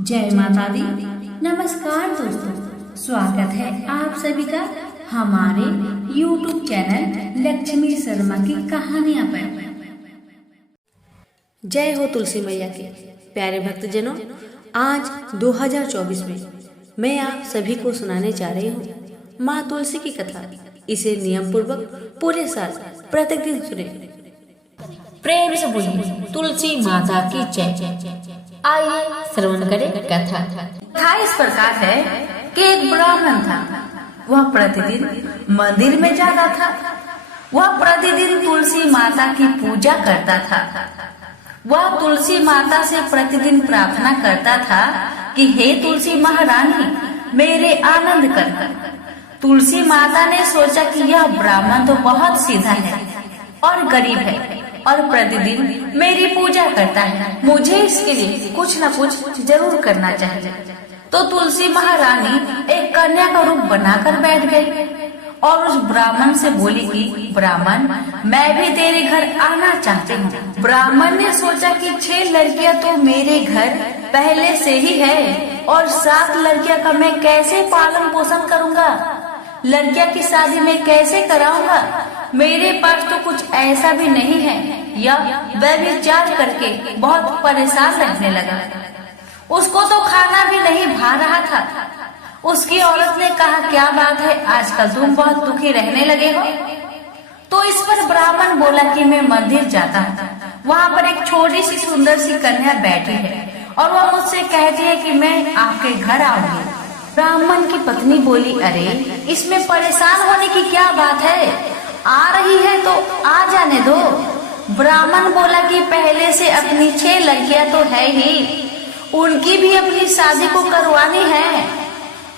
जय माता दी। नमस्कार दोस्तों, स्वागत है आप सभी का हमारे YouTube चैनल लक्ष्मी शर्मा की कहानियां पर। जय हो तुलसी मैया के प्यारे भक्तजनों। आज 2024 में मैं आप सभी को सुनाने जा रही हूँ माँ तुलसी की कथा। इसे नियम पूर्वक पूरे साल प्रत्येक दिन सुने। प्रेम से बोलिए तुलसी माता की जय। आइए श्रवण करें कथा। कथा इस प्रकार है कि एक ब्राह्मण था। वह प्रतिदिन मंदिर में जाता था। वह प्रतिदिन तुलसी माता की पूजा करता था। वह तुलसी माता से प्रतिदिन प्रार्थना करता था कि हे तुलसी महारानी, मेरे आनंद कर। तुलसी माता ने सोचा कि यह ब्राह्मण तो बहुत सीधा है और गरीब है और प्रतिदिन मेरी पूजा करता है, मुझे इसके लिए कुछ न कुछ जरूर करना चाहिए। तो तुलसी महारानी एक कन्या का रूप बनाकर बैठ गई और उस ब्राह्मण से बोली कि ब्राह्मण, मैं भी तेरे घर आना चाहती हूँ। ब्राह्मण ने सोचा कि 6 लड़कियाँ तो मेरे घर पहले से ही है और 7 लड़कियाँ का मैं कैसे पालन पोषण करूँगा, लड़कियाँ की शादी में कैसे कराऊंगा। मेरे पास तो कुछ ऐसा भी नहीं है। यह व्यभिचार करके बहुत परेशान रहने लगा। उसको तो खाना भी नहीं भा रहा था। उसकी औरत ने कहा, क्या बात है, आजकल तुम बहुत दुखी रहने लगे हो। तो इस पर ब्राह्मण बोला कि मैं मंदिर जाता हूँ। वहाँ पर एक छोटी सी सुंदर सी कन्या बैठी है और वह मुझसे कहती है कि मैं आपके घर आऊंगी। ब्राह्मण की पत्नी बोली, अरे इसमें परेशान होने की क्या बात है, आ रही है तो आ जाने दो। ब्राह्मण बोला कि पहले से अपनी 6 लड़कियां तो है ही, उनकी भी अपनी शादी को करवानी है।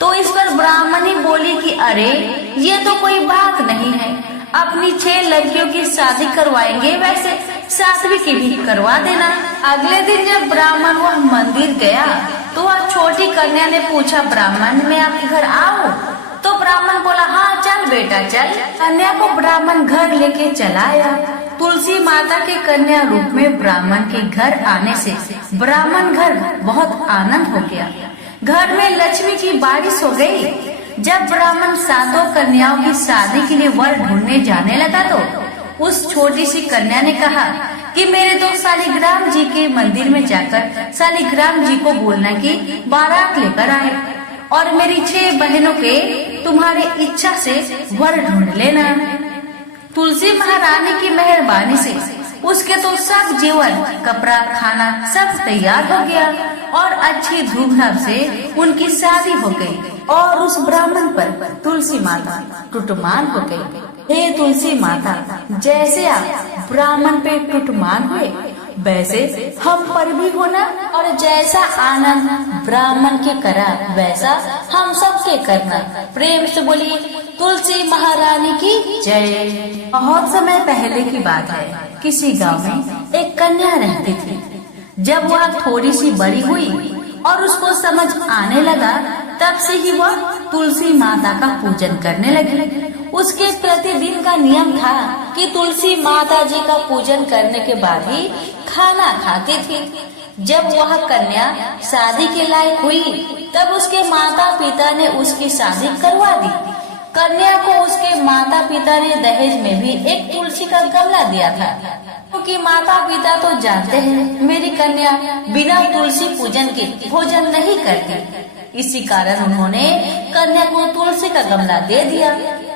तो इस पर ब्राह्मणी बोली कि अरे ये तो कोई बात नहीं है, अपनी 6 लड़कियों की शादी करवाएंगे, वैसे 7वीं की भी करवा देना। अगले दिन जब ब्राह्मण वह मंदिर गया तो वह छोटी कन्या ने पूछा, ब्राह्मण मैं आपके घर आऊं? तो ब्राह्मण बोला, हाँ चल बेटा चल। कन्या को ब्राह्मण घर लेके चला आया। तुलसी माता के कन्या रूप में ब्राह्मण के घर आने से ब्राह्मण घर बहुत आनंद हो गया। घर में लक्ष्मी की बारिश हो गई। जब ब्राह्मण 7 कन्याओं की शादी के लिए वर ढूंढने जाने लगा तो उस छोटी सी कन्या ने कहा कि मेरे तो शालिग्राम जी के मंदिर में जाकर शालिग्राम जी को बोलना कि बारात लेकर आए और मेरी 6 बहनों के तुम्हारी इच्छा से वर ढूंढ लेना। तुलसी महारानी की मेहरबानी से उसके तो सब जीवन, कपड़ा, खाना सब तैयार हो गया और अच्छी धूमधाम से उनकी शादी हो गई और उस ब्राह्मण पर तुलसी माता टुटमान हो गई। हे तुलसी माता, जैसे आप ब्राह्मण पे टुटमान हुए वैसे हम पर भी होना और जैसा आनंद ब्राह्मण के करा वैसा हम सबके करना। प्रेम से बोलिए तुलसी महारानी की जय। बहुत समय पहले की बात है, किसी गांव में एक कन्या रहती थी। जब वह थोड़ी सी बड़ी हुई और उसको समझ आने लगा, तब से ही वह तुलसी माता का पूजन करने लगी। उसके प्रतिदिन का नियम था कि तुलसी माता जी का पूजन करने के बाद ही खाना खाती थी। जब वह कन्या शादी के लायक हुई तब उसके माता पिता ने उसकी शादी करवा दी। कन्या को उसके माता पिता ने दहेज में भी एक तुलसी का गमला दिया था, क्योंकि माता पिता तो जानते हैं मेरी कन्या बिना तुलसी पूजन के भोजन नहीं करती। इसी कारण उन्होंने कन्या को तुलसी का गमला दे दिया।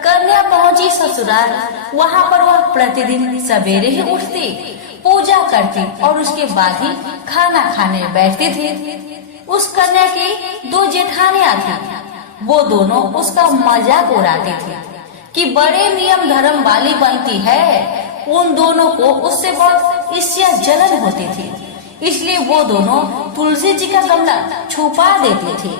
कन्या पहुंची ससुराल। वहाँ पर वह प्रतिदिन सवेरे ही उठती, पूजा करती और उसके बाद ही खाना खाने बैठती थी। उस कन्या की 2 जेठानियां थी। वो दोनों उसका मजाक उड़ाती थी कि बड़े नियम धर्म वाली बनती है। उन दोनों को उससे बहुत ईर्ष्या जलन होती थी, इसलिए वो दोनों तुलसी जी का गमला छुपा देती थी।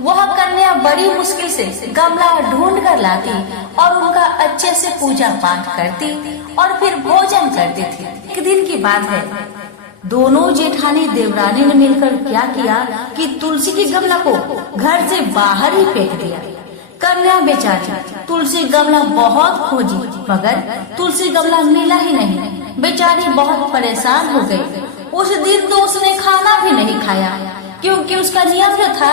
वह कन्या बड़ी मुश्किल से गमला ढूंढ कर लाती और उनका अच्छे से पूजा पाठ करती और फिर भोजन करती थी। एक दिन की बात है, दोनों जेठानी देवरानी ने मिलकर क्या किया कि तुलसी की गमला को घर से बाहर ही फेंक दिया। कन्या बेचारी तुलसी गमला बहुत खोजी मगर तुलसी गमला मिला ही नहीं। बेचारी बहुत परेशान हो गई। उस दिन तो उसने खाना भी नहीं खाया। क्योंकि उसका नियम जो था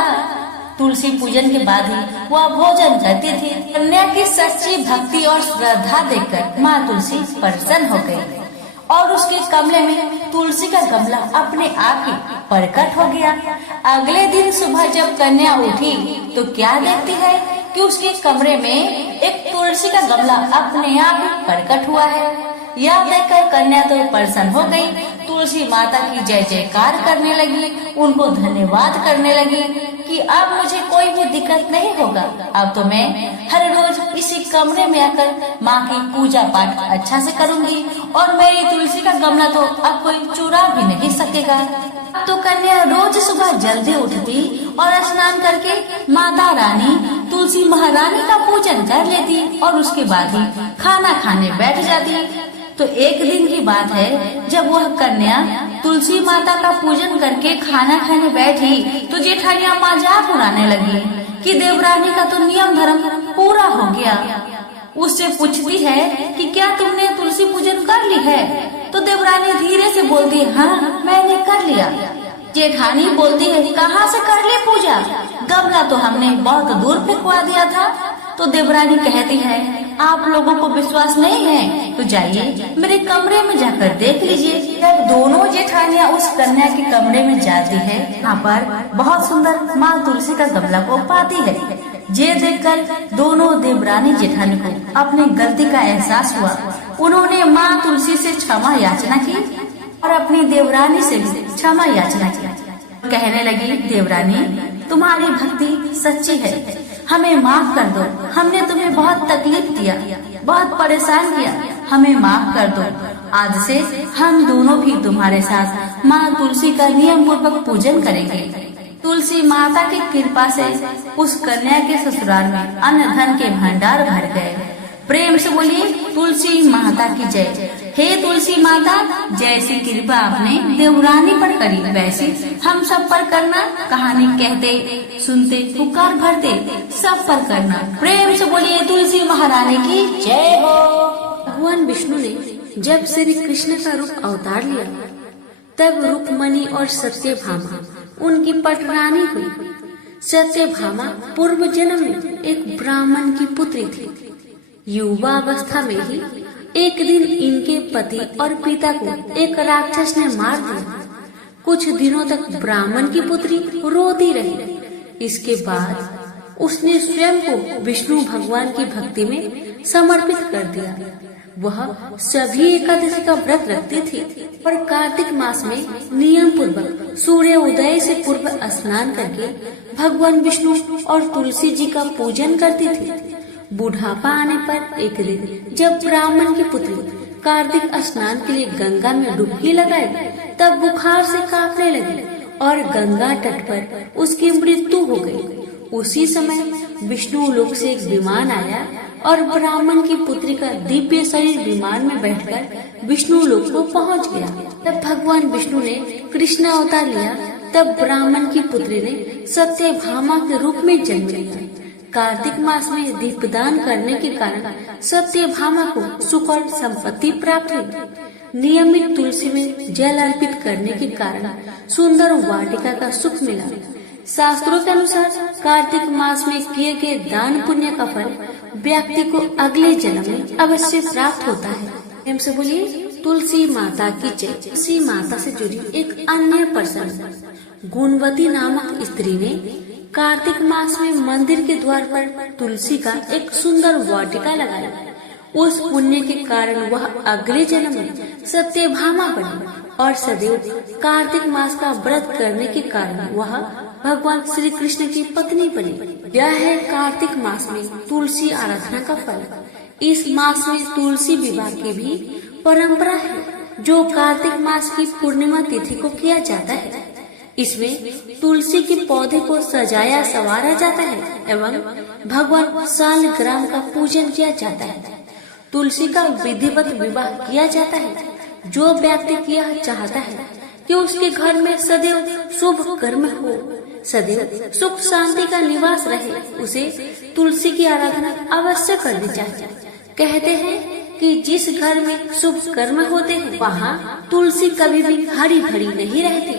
तुलसी पूजन के बाद ही वह भोजन करती थी। कन्या की सच्ची भक्ति और श्रद्धा देखकर माँ तुलसी प्रसन्न हो गई और उसके कमरे में तुलसी का गमला अपने आप ही प्रकट हो गया। अगले दिन सुबह जब कन्या उठी तो क्या देखती है कि उसके कमरे में एक तुलसी का गमला अपने आप ही प्रकट हुआ है। यह देखकर कन्या तो प्रसन्न हो गई, तुलसी माता की जय जयकार करने लगी, उनको धन्यवाद करने लगी कि अब मुझे कोई भी दिक्कत नहीं होगा। अब तो मैं हर रोज इसी कमरे में आकर माँ की पूजा पाठ अच्छा से करूँगी और मेरी तुलसी का गमला तो अब कोई चुरा भी नहीं सकेगा। तो कन्या रोज सुबह जल्दी उठती और स्नान करके माता रानी तुलसी महारानी का पूजन कर लेती और उसके बाद ही खाना खाने बैठ जाती। तो एक दिन की बात है, जब वह कन्या तुलसी माता का पूजन करके खाना खाने बैठी तो जेठानियां मजाक उड़ाने लगी कि देवरानी का तो नियम धर्म पूरा हो गया। उससे पूछती है कि क्या तुमने तुलसी पूजन कर ली है? तो देवरानी धीरे से बोलती है, हाँ मैंने कर लिया। जेठानी बोलती है, कहाँ से कर ली पूजा? गमला तो हमने बहुत दूर फेंकवा दिया था। तो देवरानी कहती है, आप लोगों को विश्वास नहीं है तो जाइए मेरे कमरे में जाकर देख लीजिए। जब दोनों जेठानियां उस कन्या के कमरे में जाती है, यहाँ पर बहुत सुंदर माँ तुलसी का गमला को पाती है। ये देखकर दोनों देवरानी जेठानी को अपनी गलती का एहसास हुआ। उन्होंने माँ तुलसी से क्षमा याचना की और अपनी देवरानी से भी क्षमा याचना की। कहने लगी, देवरानी तुम्हारी भक्ति सच्ची है, हमें माफ कर दो। हमने तुम्हें बहुत तकलीफ दिया, बहुत परेशान किया, हमें माफ कर दो। आज से हम दोनों भी तुम्हारे साथ माँ तुलसी का नियम पूर्वक पूजन करेंगे। तुलसी माता की कृपा से उस कन्या के ससुराल में अन्न धन के भंडार भर गए। प्रेम से बोलिए तुलसी माता की जय। हे तुलसी माता, जैसी कृपा आपने देवरानी पर करी वैसी हम सब पर करना। कहानी कहते सुनते पुकार भरते सब पर करना। प्रेम से बोलिए तुलसी महारानी की जय हो। भगवान विष्णु ने जब श्री कृष्ण का रूप अवतार लिया तब रुक्मणी और सत्यभामा उनकी पटरानी हुई। सत्यभामा पूर्व जन्म में एक ब्राह्मण की पुत्री थी। युवा अवस्था में ही एक दिन इनके पति और पिता को एक राक्षस ने मार दिया। कुछ दिनों तक ब्राह्मण की पुत्री रोती रही। इसके बाद उसने स्वयं को विष्णु भगवान की भक्ति में समर्पित कर दिया। वह सभी एकादशी का व्रत रखती थी और कार्तिक मास में नियम पूर्वक सूर्य उदय से पूर्व स्नान करके भगवान विष्णु और तुलसी जी का पूजन करती थी। बुढ़ापा आने पर एक दिन जब ब्राह्मण की पुत्री कार्तिक स्नान के लिए गंगा में डुबकी लगाई तब बुखार से कांपने लगी और गंगा तट पर उसकी मृत्यु हो गई। उसी समय विष्णु लोक से एक विमान आया और ब्राह्मण की पुत्री का दिव्य शरीर विमान में बैठकर विष्णु लोक को पहुंच गया। तब भगवान विष्णु ने कृष्ण अवतार लिया। तब ब्राह्मण की पुत्री ने सत्यभामा के रूप में जन्म लिया। कार्तिक मास में दीपदान करने के कारण सत्यभामा को सुख और संपत्ति प्राप्त हुई। नियमित तुलसी में जल अर्पित करने के कारण सुंदर वाटिका का सुख मिला। शास्त्रों के अनुसार कार्तिक मास में किए गए दान पुण्य का फल व्यक्ति को अगले जन्म में अवश्य प्राप्त होता है। प्रेम से बोलिए तुलसी माता की जय। तुलसी माता से जुड़ी एक अन्य प्रसंग, गुणवती नामक स्त्री ने कार्तिक मास में मंदिर के द्वार पर तुलसी का एक सुंदर वाटिका लगाया। उस पुण्य के कारण वह अगले जन्म में सत्यभामा बनी और सदैव कार्तिक मास का व्रत करने के कारण वह भगवान श्री कृष्ण की पत्नी बनी। यह है कार्तिक मास में तुलसी आराधना का फल। इस मास में तुलसी विवाह की भी परंपरा है, जो कार्तिक मास की पूर्णिमा तिथि को किया जाता है। इसमें तुलसी के पौधे को सजाया संवारा जाता है एवं भगवान शालग्राम का पूजन किया जाता है। तुलसी का विधिवत विवाह किया जाता है। जो व्यक्ति यह चाहता है कि उसके घर में सदैव शुभ कर्म हो, सदैव सुख शांति का निवास रहे, उसे तुलसी की आराधना अवश्य करनी चाहिए। कहते हैं कि जिस घर में शुभ कर्म होते हैं वहाँ तुलसी कभी भी हरी भरी नहीं रहती।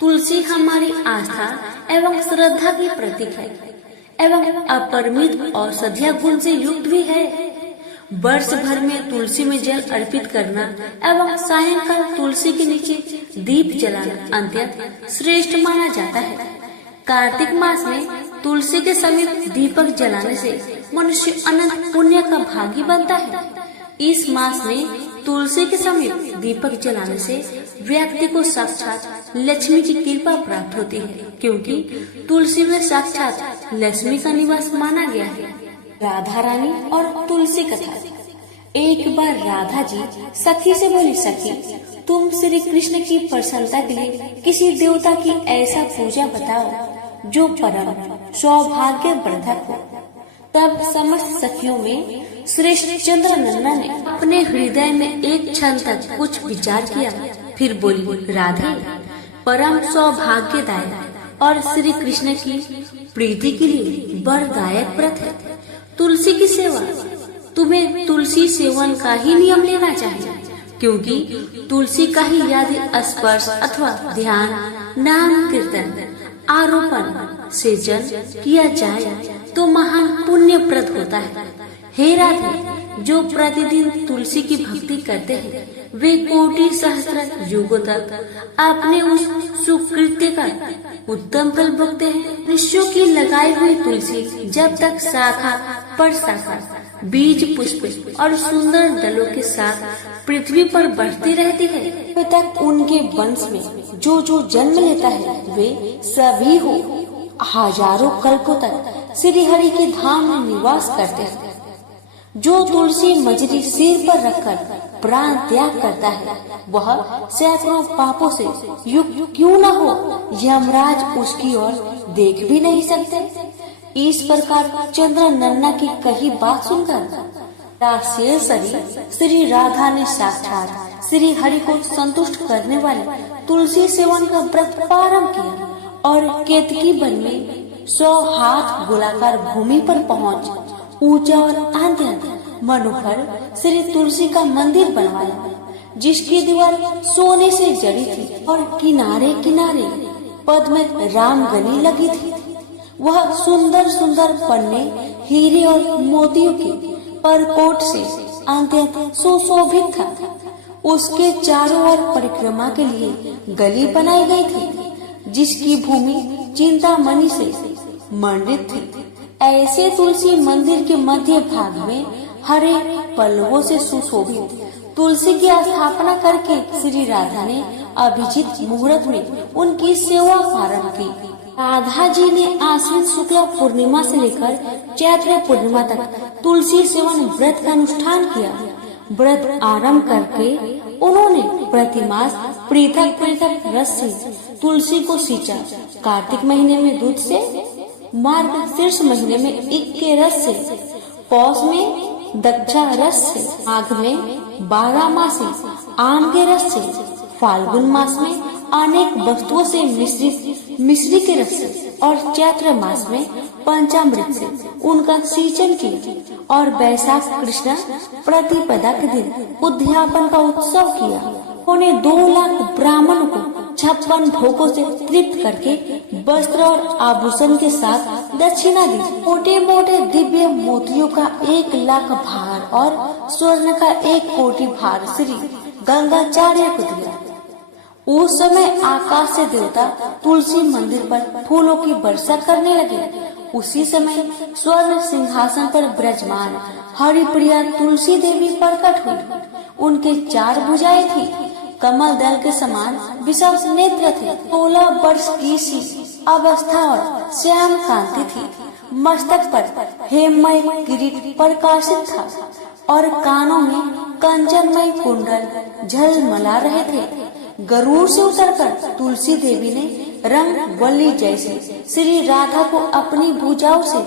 तुलसी हमारी आस्था एवं श्रद्धा की प्रतीक है एवं अपरिमित औषधीय गुण से युक्त भी है। वर्ष भर में तुलसी में जल अर्पित करना एवं सायंकाल तुलसी के नीचे दीप जलाना अत्यंत श्रेष्ठ माना जाता है। कार्तिक मास में तुलसी के समीप दीपक जलाने से मनुष्य अनंत पुण्य का भागी बनता है। इस मास में तुलसी के समीप दीपक जलाने से व्यक्ति को साक्षात लक्ष्मी की कृपा प्राप्त होती है, क्योंकि तुलसी में साक्षात लक्ष्मी का निवास माना गया है। राधा रानी और तुलसी कथा। एक बार राधा जी सखी से बोली, सखी तुम श्री कृष्ण की प्रसन्नता के लिए किसी देवता की ऐसा पूजा बताओ जो परम सौभाग्यवर्धक हो। तब समस्त सखियों में श्रेष्ठ चंद्र नन्ना ने अपने हृदय में एक क्षण तक कुछ विचार किया, फिर बोली, राधे परम सौभाग्यदायक और श्री कृष्ण की प्रीति के लिए वरदायक व्रत है तुलसी की सेवा। तुम्हें तुलसी सेवन का ही नियम लेना चाहिए, क्योंकि तुलसी का ही यदि स्पर्श अथवा ध्यान, नाम कीर्तन, आरोपण, सेचन किया जाए तो महान पुण्यप्रद होता है। हे राधे, जो प्रतिदिन तुलसी की भक्ति करते हैं वे कोटि सहस्त्र युगों तक अपने उस सुकृत्य का उत्तम फल भोगते हैं। ऋषियों की लगाई हुई तुलसी जब तक शाखा पर शाखा, बीज, पुष्प और सुंदर दलों के साथ पृथ्वी पर बढ़ती रहती है, तब तक उनके वंश में जो जो जन्म लेता है वे सभी हो हजारों कल्पों तक श्री हरि के धाम में निवास करते हैं। जो तुलसी मजरी सिर पर रखकर प्राण त्याग करता है वह सैकड़ों पापों से युक्त क्यों न हो, यमराज उसकी ओर देख भी नहीं सकते। इस प्रकार चंद्र नन्ना की कही बात सुनकर श्री राधा ने साक्षात श्री हरि को संतुष्ट करने वाले तुलसी सेवन का व्रत प्रारंभ किया और केतकी वन में 100 हाथ गोलाकार भूमि पर पहुँच ऊंचा और अत्यंत मनोहर श्री तुलसी का मंदिर बनवाया, जिसकी दीवार सोने से जड़ी थी और किनारे किनारे पद्म राम गली लगी थी। वह सुंदर सुंदर पन्ने, हीरे और मोतियों के परकोट से अत्यंत सुशोभित था। उसके चारों ओर परिक्रमा के लिए गली बनाई गई थी, जिसकी भूमि चिंतामणि से मंडित थी। ऐसे तुलसी मंदिर के मध्य भाग में हरे पल्लवों से सुशोभित तुलसी की स्थापना करके श्री राधा ने अभिजीत मुहूर्त में उनकी सेवा प्रारंभ की। राधा जी ने आश्विन शुक्ला पूर्णिमा से लेकर चैत्र पूर्णिमा तक तुलसी सेवन व्रत का अनुष्ठान किया। व्रत आरंभ करके उन्होंने प्रतिमास पृथक पृथक रस से तुलसी को सींचा। कार्तिक महीने में दूध से, मार्गशीर्ष महीने में ईख के रस से, पौष में दक्षा रस से, माघ में 12 मासी आम के रस से, फाल्गुन मास में अनेक वस्तुओं से मिश्री के रस से और चैत्र मास में पंचामृत से उनका सिंचन किया और वैशाख कृष्ण प्रतिपदा के दिन उद्यापन का उत्सव किया। उन्होंने 2 लाख ब्राह्मणों को 56 भोगों से तृप्त करके वस्त्र और आभूषण के साथ दक्षिणा दी। मोटे मोटे दिव्य मोतियों का 1 लाख भार और स्वर्ण का 1 कोटि भार श्री गंगाचार्य को दिया। उस समय आकाश से देवता तुलसी मंदिर पर फूलों की वर्षा करने लगे। उसी समय स्वर्ण सिंहासन पर विराजमान हरिप्रिया तुलसी देवी प्रकट हुई। उनके 4 भुजाएं थी, कमल दल के समान विशाल नेत्र थे। 16 वर्ष की सी अवस्था और श्याम कांति थी। मस्तक पर हेममय किरीट प्रकाशित था और कानों में कंचनमय कुंडल झलमला रहे थे। गरुड़ से उतरकर तुलसी देवी ने रंग वल्ली जैसे श्री राधा को अपनी भुजाओं से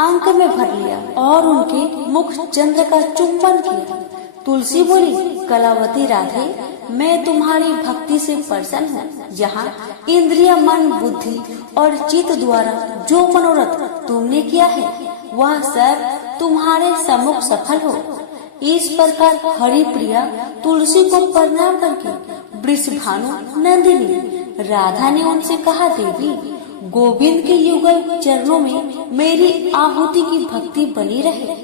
अंक में भर लिया और उनके मुख चंद्र का चुंबन किया। तुलसी बोली, कलावती राधे, मैं तुम्हारी भक्ति से प्रसन्न हूँ। यहाँ इंद्रिय, मन, बुद्धि और चित्त द्वारा जो मनोरथ तुमने किया है वह सब तुम्हारे सम्मुख सफल हो। इस प्रकार हरिप्रिया तुलसी को प्रणाम करके वृषभानु नंदिनी राधा ने उनसे कहा, देवी, गोविंद के युगल चरणों में मेरी आहुति की भक्ति बनी रहे।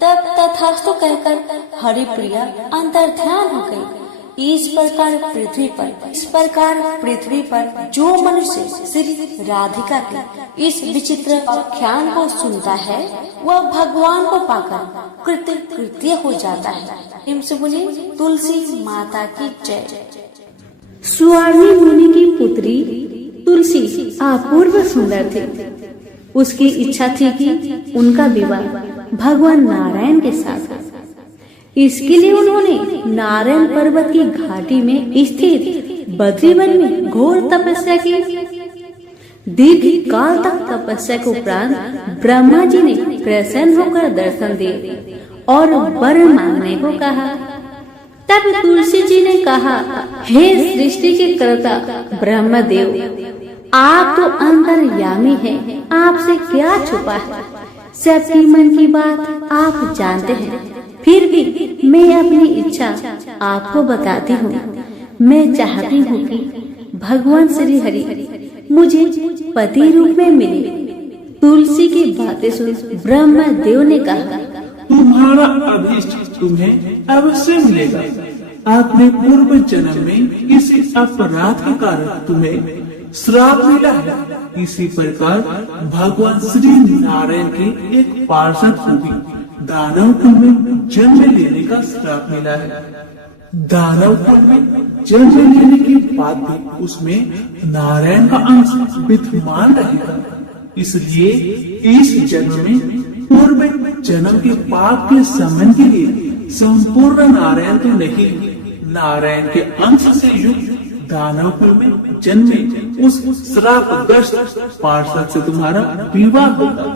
तब तथास्तु कहकर हरिप्रिया अंतर्ध्यान हो गई। इस प्रकार पृथ्वी पर जो मनुष्य श्री राधिका के इस विचित्र आख्यान को सुनता है वह भगवान को पाकर कृत्य हो जाता है। इनसे बोलिए तुलसी माता की जय। स्वामी मुनि की पुत्री तुलसी अपूर्व सुंदर थी। उसकी इच्छा थी कि उनका विवाह भगवान नारायण के साथ हो। इसके लिए उन्होंने नारायण पर्वत की घाटी में स्थित बद्रीवन में घोर तपस्या की। दीर्घ काल तक तपस्या के उपरांत ब्रह्मा जी ने प्रसन्न होकर दर्शन दिए और वर मांगने को कहा। तब तुलसी जी ने कहा, हे सृष्टि के कर्ता ब्रह्मदेव, आप तो अंतर्यामी हैं, आपसे क्या छुपा है। सबके मन की बात आप जानते हैं, फिर भी मैं अपनी इच्छा आपको बताती हूँ। मैं चाहती हूँ कि भगवान श्री हरि मुझे पति रूप में मिले। तुलसी की बातें सुन ब्रह्मदेव ने कहा, तुम्हारा अभीष्ट तुम्हें अवश्य मिलेगा। आपने पूर्व जन्म में किसी अपराध के कारण तुम्हें श्राप मिला है। इसी प्रकार भगवान श्री नारायण के एक पार्षद को भी दानव कुल में जन्म लेने का श्राप मिला है। दानव कुल में जन्म लेने के बाद भी उसमें नारायण का अंश विद्यमान रहेगा। इसलिए इस जन्म में पूर्व जन्म के पाप के शमन के लिए संपूर्ण नारायण तो नहीं, नारायण के अंश से युक्त दानव कुल में जन्मे उस श्रापग्रस्त पार्षद से तुम्हारा विवाह होगा।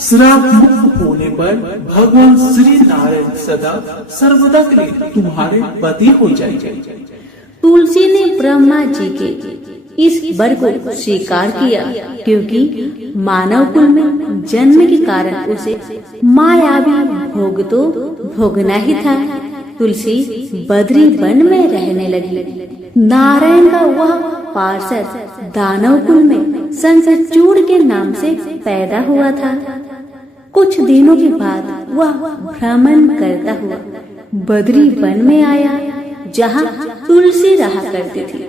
श्राप मुक्त होने पर भगवान श्री नारायण सदा सर्वदा के लिए तुम्हारे पति हो जाएंगे। तुलसी ने ब्रह्मा जी के इस वर को स्वीकार किया, क्योंकि मानव कुल में जन्म के कारण उसे मायावी भोग तो भोगना ही था। तुलसी बद्री वन में रहने लगी। नारायण का वह पार्षद दानव कुल में शंखचूड़ के नाम से पैदा हुआ था। कुछ दिनों के बाद वह भ्रमण करता हुआ बद्री वन में आया, जहाँ तुलसी रहा करती थी।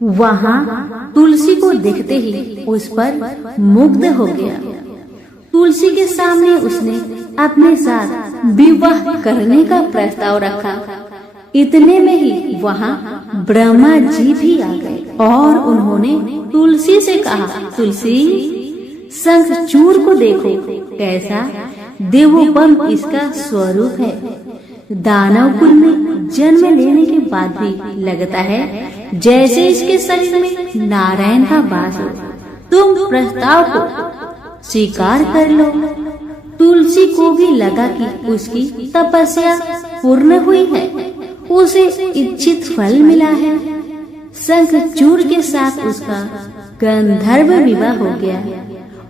वहाँ तुलसी को देखते ही उस पर मुग्ध हो गया। तुलसी के सामने उसने अपने साथ विवाह करने का प्रस्ताव रखा। इतने में ही वहाँ ब्रह्मा जी भी आ गए और उन्होंने तुलसी से कहा, तुलसी, शंखचूड़ को देखो, कैसा देवोपम इसका स्वरूप है। दानव कुल में जन्म लेने के बाद भी लगता है जैसे इसके शरीर में नारायण का वास हो। तुम प्रस्ताव को स्वीकार कर लो। तुलसी को भी लगा कि उसकी तपस्या पूर्ण हुई है, उसे इच्छित फल मिला है। शंखचूड़ के साथ उसका गंधर्व विवाह हो गया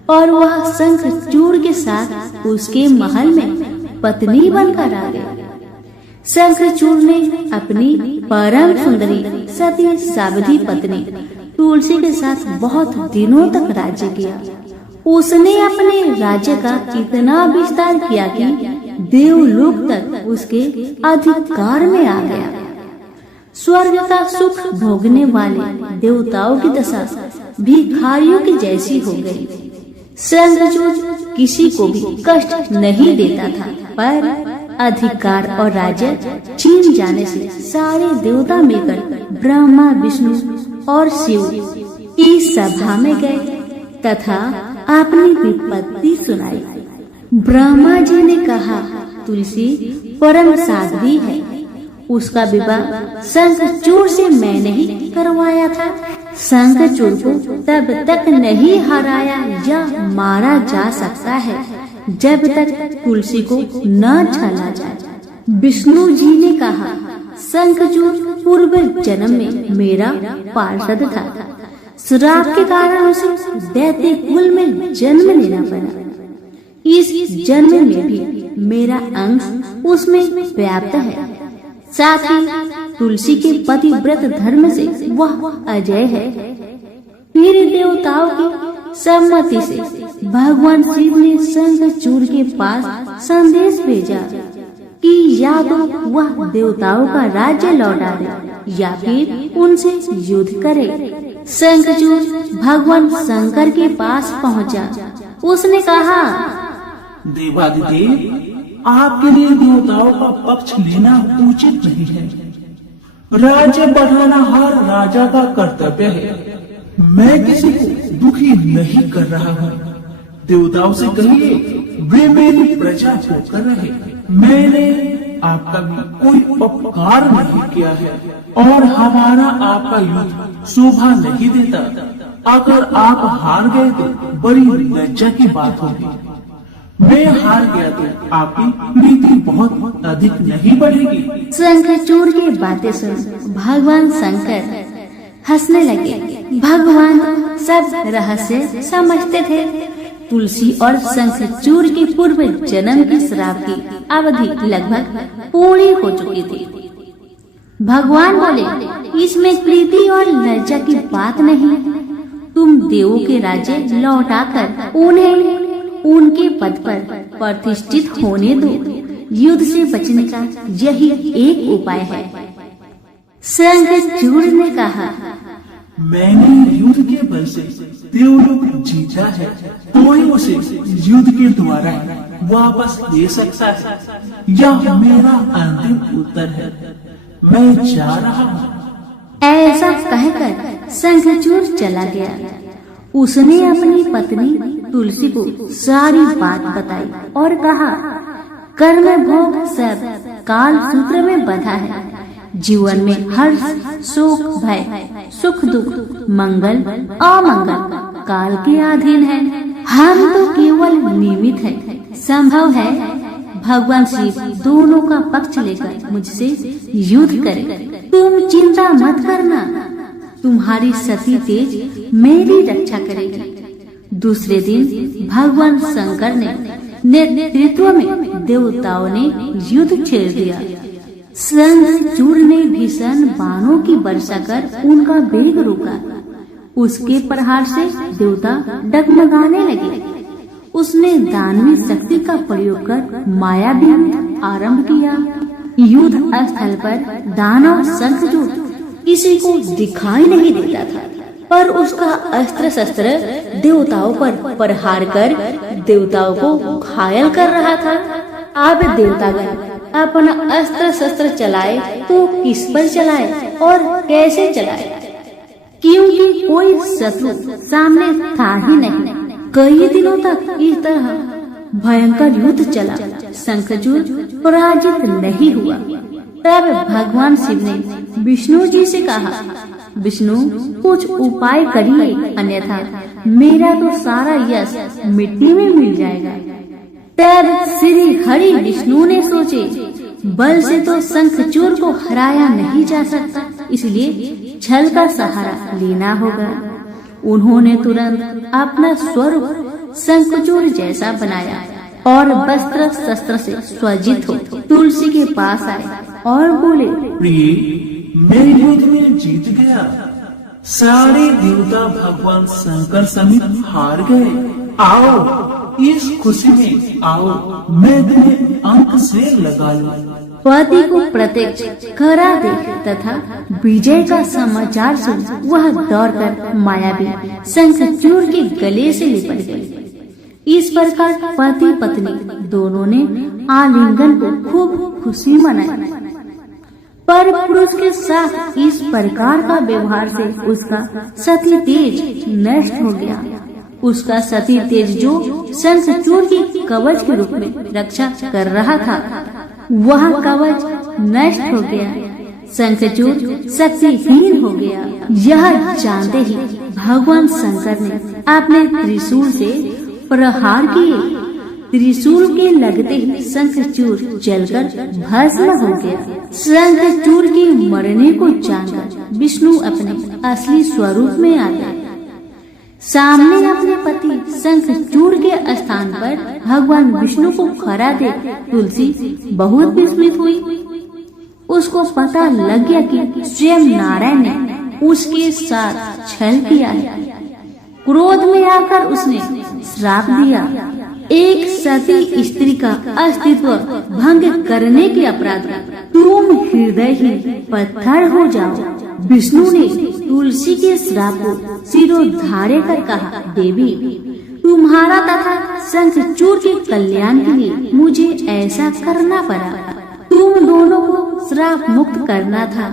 और वह शंखचूड़ के साथ उसके महल में पत्नी बनकर आ गया। शंखचूड़ ने अपनी परम सुंदरी सती सावधी पत्नी तुलसी के साथ बहुत दिनों तक राज्य किया। उसने अपने राज्य का इतना विस्तार किया कि देवलोक तक उसके अधिकार में आ गया। स्वर्ग का सुख भोगने वाले देवताओं की दशा भिखारियों की जैसी हो गई। शंखचूड़ किसी को भी कष्ट नहीं देता था, पर अधिकार और राज्य छीन जाने से सारे देवता मिलकर ब्रह्मा, विष्णु और शिव की सभा में गए तथा अपनी विपत्ति सुनाई। ब्रह्मा जी ने कहा, तुलसी परम साध्वी है, उसका विवाह शंखचूड़ से मैंने ही करवाया था। शंखचूड़ को तब तक नहीं हराया या मारा जा सकता है जब तक तुलसी को न छाना जाए। विष्णु जी ने कहा, शंखचूड़ पूर्व जन्म में मेरा पार्षद था। श्राप के कारण उसे दैत्य कुल में जन्म लेना पड़ा। इस जन्म में भी मेरा अंश उसमें व्याप्त है। साथ ही तुलसी के पतिव्रत धर्म से वह अजय है, फिर देवताओं की सम्मति से भगवान शिव ने शंखचूड़ के पास संदेश भेजा कि या तो वह देवताओं का राज्य लौटा दे या फिर उनसे युद्ध करे। शंखचूड़ भगवान शंकर के पास पहुंचा। उसने कहा, देवादिदेव, आपके लिए देवताओं का पक्ष लेना उचित नहीं है। राज्य बढ़ाना हर राजा का कर्तव्य है। मैं किसी को दुखी नहीं कर रहा हूँ। देवताओं से कहिए वे मेरी प्रजा होकर रहे। मैंने आपका भी कोई उपकार नहीं किया है और हमारा आपका युद्ध शोभा नहीं देता। अगर आप हार गए तो बड़ी लज्जा की बात होगी। मैं हार गया तो आपकी प्रीति बहुत अधिक नहीं बढ़ेगी। शंखचूड़ की बातें सुन भगवान शंकर हंसने लगे। भगवान सब रहस्य समझते थे। तुलसी और शंखचूड़ के पूर्व जन्म की श्राप की अवधि लगभग पूरी हो चुकी थी। भगवान बोले, इसमें प्रीति और लज्जा की बात नहीं। तुम देवों के राज्य लौटाकर उन्हें उनके पद पर प्रतिष्ठित होने दो। युद्ध से बचने का यही एक उपाय है। शंखचूड़ ने कहा, मैंने युद्ध के बल से देवलोक जीता है। कोई उसे युद्ध के द्वारा वापस ले सकता है। यह मेरा अंतिम उत्तर है। मैं जा रहा हूँ। ऐसा कहकर शंखचूड़ चला गया। उसने अपनी पत्नी तुलसी को सारी बात बताई और कहा, कर्म भोग सब काल सूत्र में बंधा है। जीवन में हर्ष, सुख, भय, सुख, दुख, मंगल, अमंगल काल के अधीन है। हम तो केवल निमित्त है। संभव है भगवान शिव दोनों का पक्ष लेकर मुझसे युद्ध करें। तुम चिंता मत करना। तुम्हारी सती तेज मेरी रक्षा करेगी। दूसरे दिन भगवान शंकर ने नेतृत्व में देवताओं ने युद्ध छेड़ दिया। शंखचूड़ ने भीषण बाणों की वर्षा कर उनका वेग रोका। उसके प्रहार से देवता डगमगाने लगे। उसने दानवी शक्ति का प्रयोग कर माया भी आरंभ किया। युद्ध स्थल पर दानव शंखचूड़ किसी को दिखाई नहीं देता था, पर उसका अस्त्र शस्त्र देवताओं पर प्रहार कर देवताओं को घायल कर रहा था। अब देवतागण अपना अस्त्र शस्त्र चलाए तो किस पर चलाए और कैसे चलाए, क्योंकि कोई शत्रु सामने था ही नहीं। कई दिनों तक इस तरह भयंकर युद्ध चला। शंखचूड़ पराजित नहीं हुआ। तब भगवान शिव ने विष्णु जी से कहा, विष्णु कुछ उपाय करिए, अन्यथा मेरा तो सारा यश मिट्टी में मिल जाएगा। तब श्री हरि विष्णु ने सोचे, बल से तो शंखचूड़ को हराया नहीं जा सकता, इसलिए छल का सहारा लेना होगा। उन्होंने तुरंत अपना स्वरूप शंखचूड़ जैसा बनाया और वस्त्र शस्त्र से सज्जित हो तुलसी के पास आए और बोले, प्रिय, मैं युद्ध में जीत गया। सारे देवता भगवान शंकर समेत हार गए। आओ इस खुशी में आओ, मैं तुम्हें अंक से लगा लूं। पति को प्रत्यक्ष करा देख तथा विजय का समाचार सुन वह दौड़कर मायावी शंखचूड़ के गले से लिपट गई। इस प्रकार पति पत्नी दोनों ने आलिंगन को खूब खुशी मनाई। पर पुरुष के साथ इस प्रकार का व्यवहार से उसका सती तेज नष्ट हो गया। उसका सती तेज जो शंखचूड़ की कवच के रूप में रक्षा कर रहा था, वह कवच नष्ट हो गया। शंखचूड़ शक्तिहीन हो गया। यह जानते ही भगवान शंकर ने अपने त्रिशूल से प्रहार किए। त्रिशूल के लगते ही शंखचूड़ जलकर भस्म हो गया। शंखचूड़ के मरने को जानकर विष्णु अपने असली स्वरूप में आ गए। सामने अपने पति शंखचूड़ के स्थान पर भगवान विष्णु को खड़ा देख तुलसी बहुत विस्मित हुई। उसको पता लग गया कि स्वयं नारायण ने उसके साथ छल किया है। क्रोध में आकर उसने श्राप दिया, एक सती स्त्री का अस्तित्व भंग करने के अपराध में तुम हृदयहीन पत्थर हो जाओ। विष्णु ने तुलसी के श्राप को सिरोधार्य कर कहा, देवी तुम्हारा तथा शंखचूड़ के कल्याण के लिए मुझे ऐसा करना पड़ा। तुम दोनों को श्राप मुक्त करना था।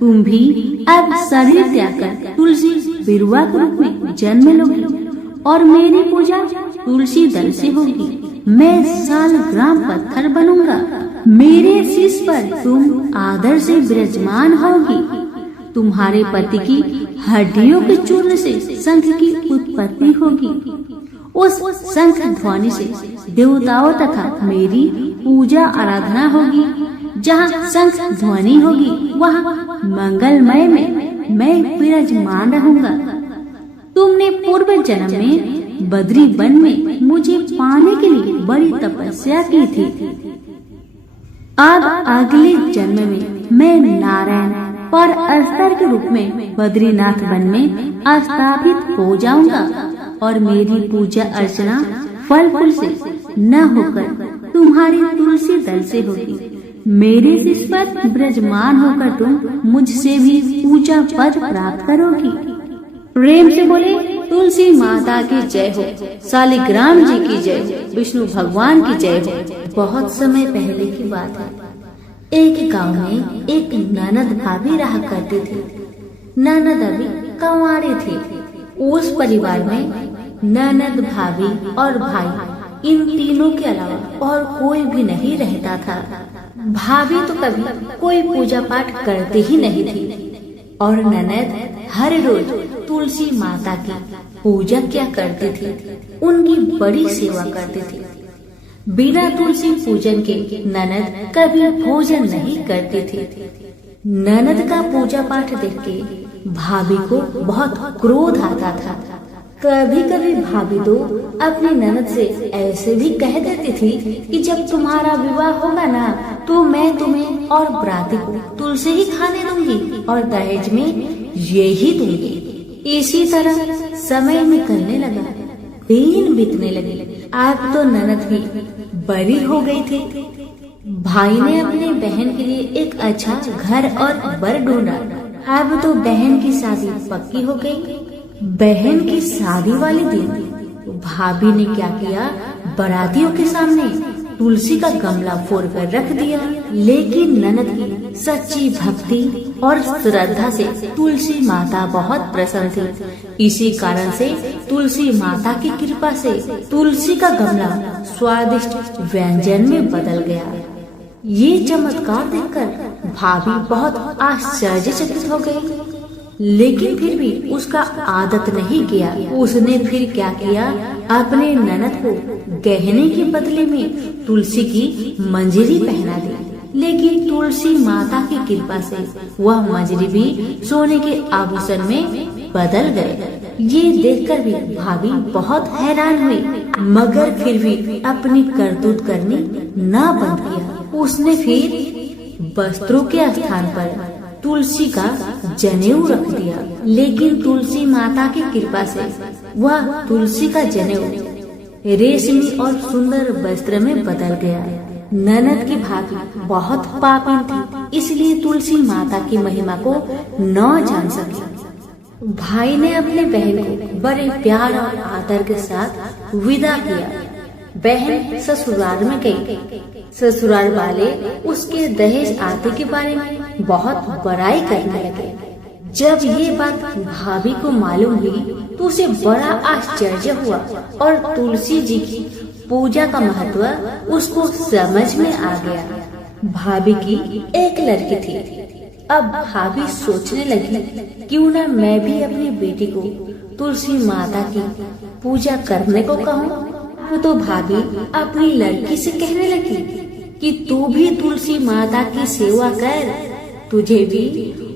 तुम भी अब शरीर त्याग कर तुलसी बिरुवा के रूप में जन्म लोगी और मेरी पूजा तुलसी दल से होगी। मैं सालग्राम पत्थर बनूंगा। मेरे शीश पर तुम आदर से विराजमान होगी। तुम्हारे पति की हड्डियों के चूर्ण से शंख की उत्पत्ति होगी। उस शंख ध्वनि से देवताओं तथा मेरी पूजा आराधना होगी। जहाँ शंख ध्वनि होगी वहाँ मंगलमय में मैं विराजमान रहूंगा। तुमने पूर्व जन्म में बद्री वन में मुझे पाने के लिए बड़ी तपस्या की थी। अब अगले जन्म में मैं नारायण पर अस्तर के रूप में बद्रीनाथ वन में स्थापित हो जाऊंगा और मेरी पूजा अर्चना फल फूल से न होकर तुम्हारी तुलसी दल से होगी। मेरे शीश पर विराजमान होकर तुम मुझसे भी पूजा पद प्राप्त करोगी। प्रेम से बोले तुलसी माता की जय हो, शालिग्राम जी की जय हो, विष्णु भगवान की जय हो। बहुत समय पहले की बात है। एक गांव में एक ननद भाभी रहा करती थी। ननद अभी कंवारी थी। उस परिवार में ननद, भाभी और भाई, इन तीनों के अलावा और कोई भी नहीं रहता था। भाभी तो कभी कोई पूजा पाठ करती ही नहीं थी और ननद हर रोज तुलसी माता की पूजा किया करती थी। उनकी बड़ी सेवा करती थी। बिना तुलसी पूजन के ननद कभी भोजन नहीं करती थी। ननद का पूजा पाठ देख के भाभी को बहुत क्रोध आता था। कभी कभी भाभी तो अपनी ननद से ऐसे भी कह देती थी कि जब तुम्हारा विवाह होगा ना तो मैं तुम्हें और बराती को तुलसी ही खाने दूंगी और दहेज में यही दूंगी। इसी तरह समय निकलने लगा, दिन बीतने लगे। अब तो ननद भी बड़ी हो गई थी। भाई ने अपनी बहन के लिए एक अच्छा घर और वर ढूंढा। अब तो बहन की शादी पक्की हो गई। बहन की शादी वाले दिन भाभी ने क्या किया, बारातियों के सामने तुलसी का गमला फोड़ कर रख दिया। लेकिन ननद की सच्ची भक्ति और श्रद्धा से तुलसी माता बहुत प्रसन्न थी। इसी कारण से तुलसी माता की कृपा से तुलसी का गमला स्वादिष्ट व्यंजन में बदल गया। ये चमत्कार देखकर भाभी बहुत आश्चर्यचकित हो गई। लेकिन फिर भी उसका आदत नहीं गया। उसने फिर क्या किया, अपने ननद को गहने के बदले में तुलसी की मंजरी पहना दी। लेकिन तुलसी माता की कृपा से वह मंजरी भी सोने के आभूषण में बदल गए। ये देखकर भी भाभी बहुत हैरान हुई, मगर फिर भी अपनी करतूत करनी न बंद किया। उसने फिर वस्त्रों के स्थान पर तुलसी का जनेऊ रख दिया। लेकिन तुलसी माता की कृपा से वह तुलसी का जनेऊ रेशमी और सुंदर वस्त्र में बदल गया। ननद की भाभी बहुत पापिन थी, इसलिए तुलसी माता की महिमा को न जान सकी। भाई ने अपने बहन को बड़े प्यार और आदर के साथ विदा किया। बहन ससुराल में गई। ससुराल वाले उसके दहेज आदि के बारे में बहुत बड़ाई करने लगे। जब ये बात भाभी को मालूम हुई तो उसे बड़ा आश्चर्य हुआ और तुलसी जी की पूजा का महत्व उसको समझ में आ गया। भाभी की एक लड़की थी। अब भाभी सोचने लगी, क्यों ना मैं भी अपनी बेटी को तुलसी माता की पूजा करने को कहूँ। तो भाभी अपनी लड़की से कहने लगी कि तू भी तुलसी माता की सेवा कर, तुझे भी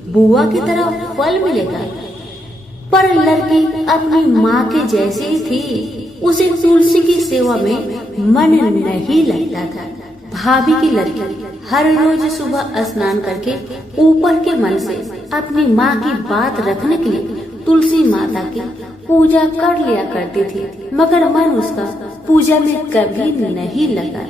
बुआ की तरह फल मिलेगा। पर लड़की अपनी माँ के जैसी ही थी। उसे तुलसी की सेवा में मन नहीं लगता था। भाभी की लड़की हर रोज सुबह स्नान करके ऊपर के मन से अपनी माँ की बात रखने के लिए तुलसी माता की पूजा कर लिया करती थी, मगर मन उसका पूजा में कभी नहीं लगा।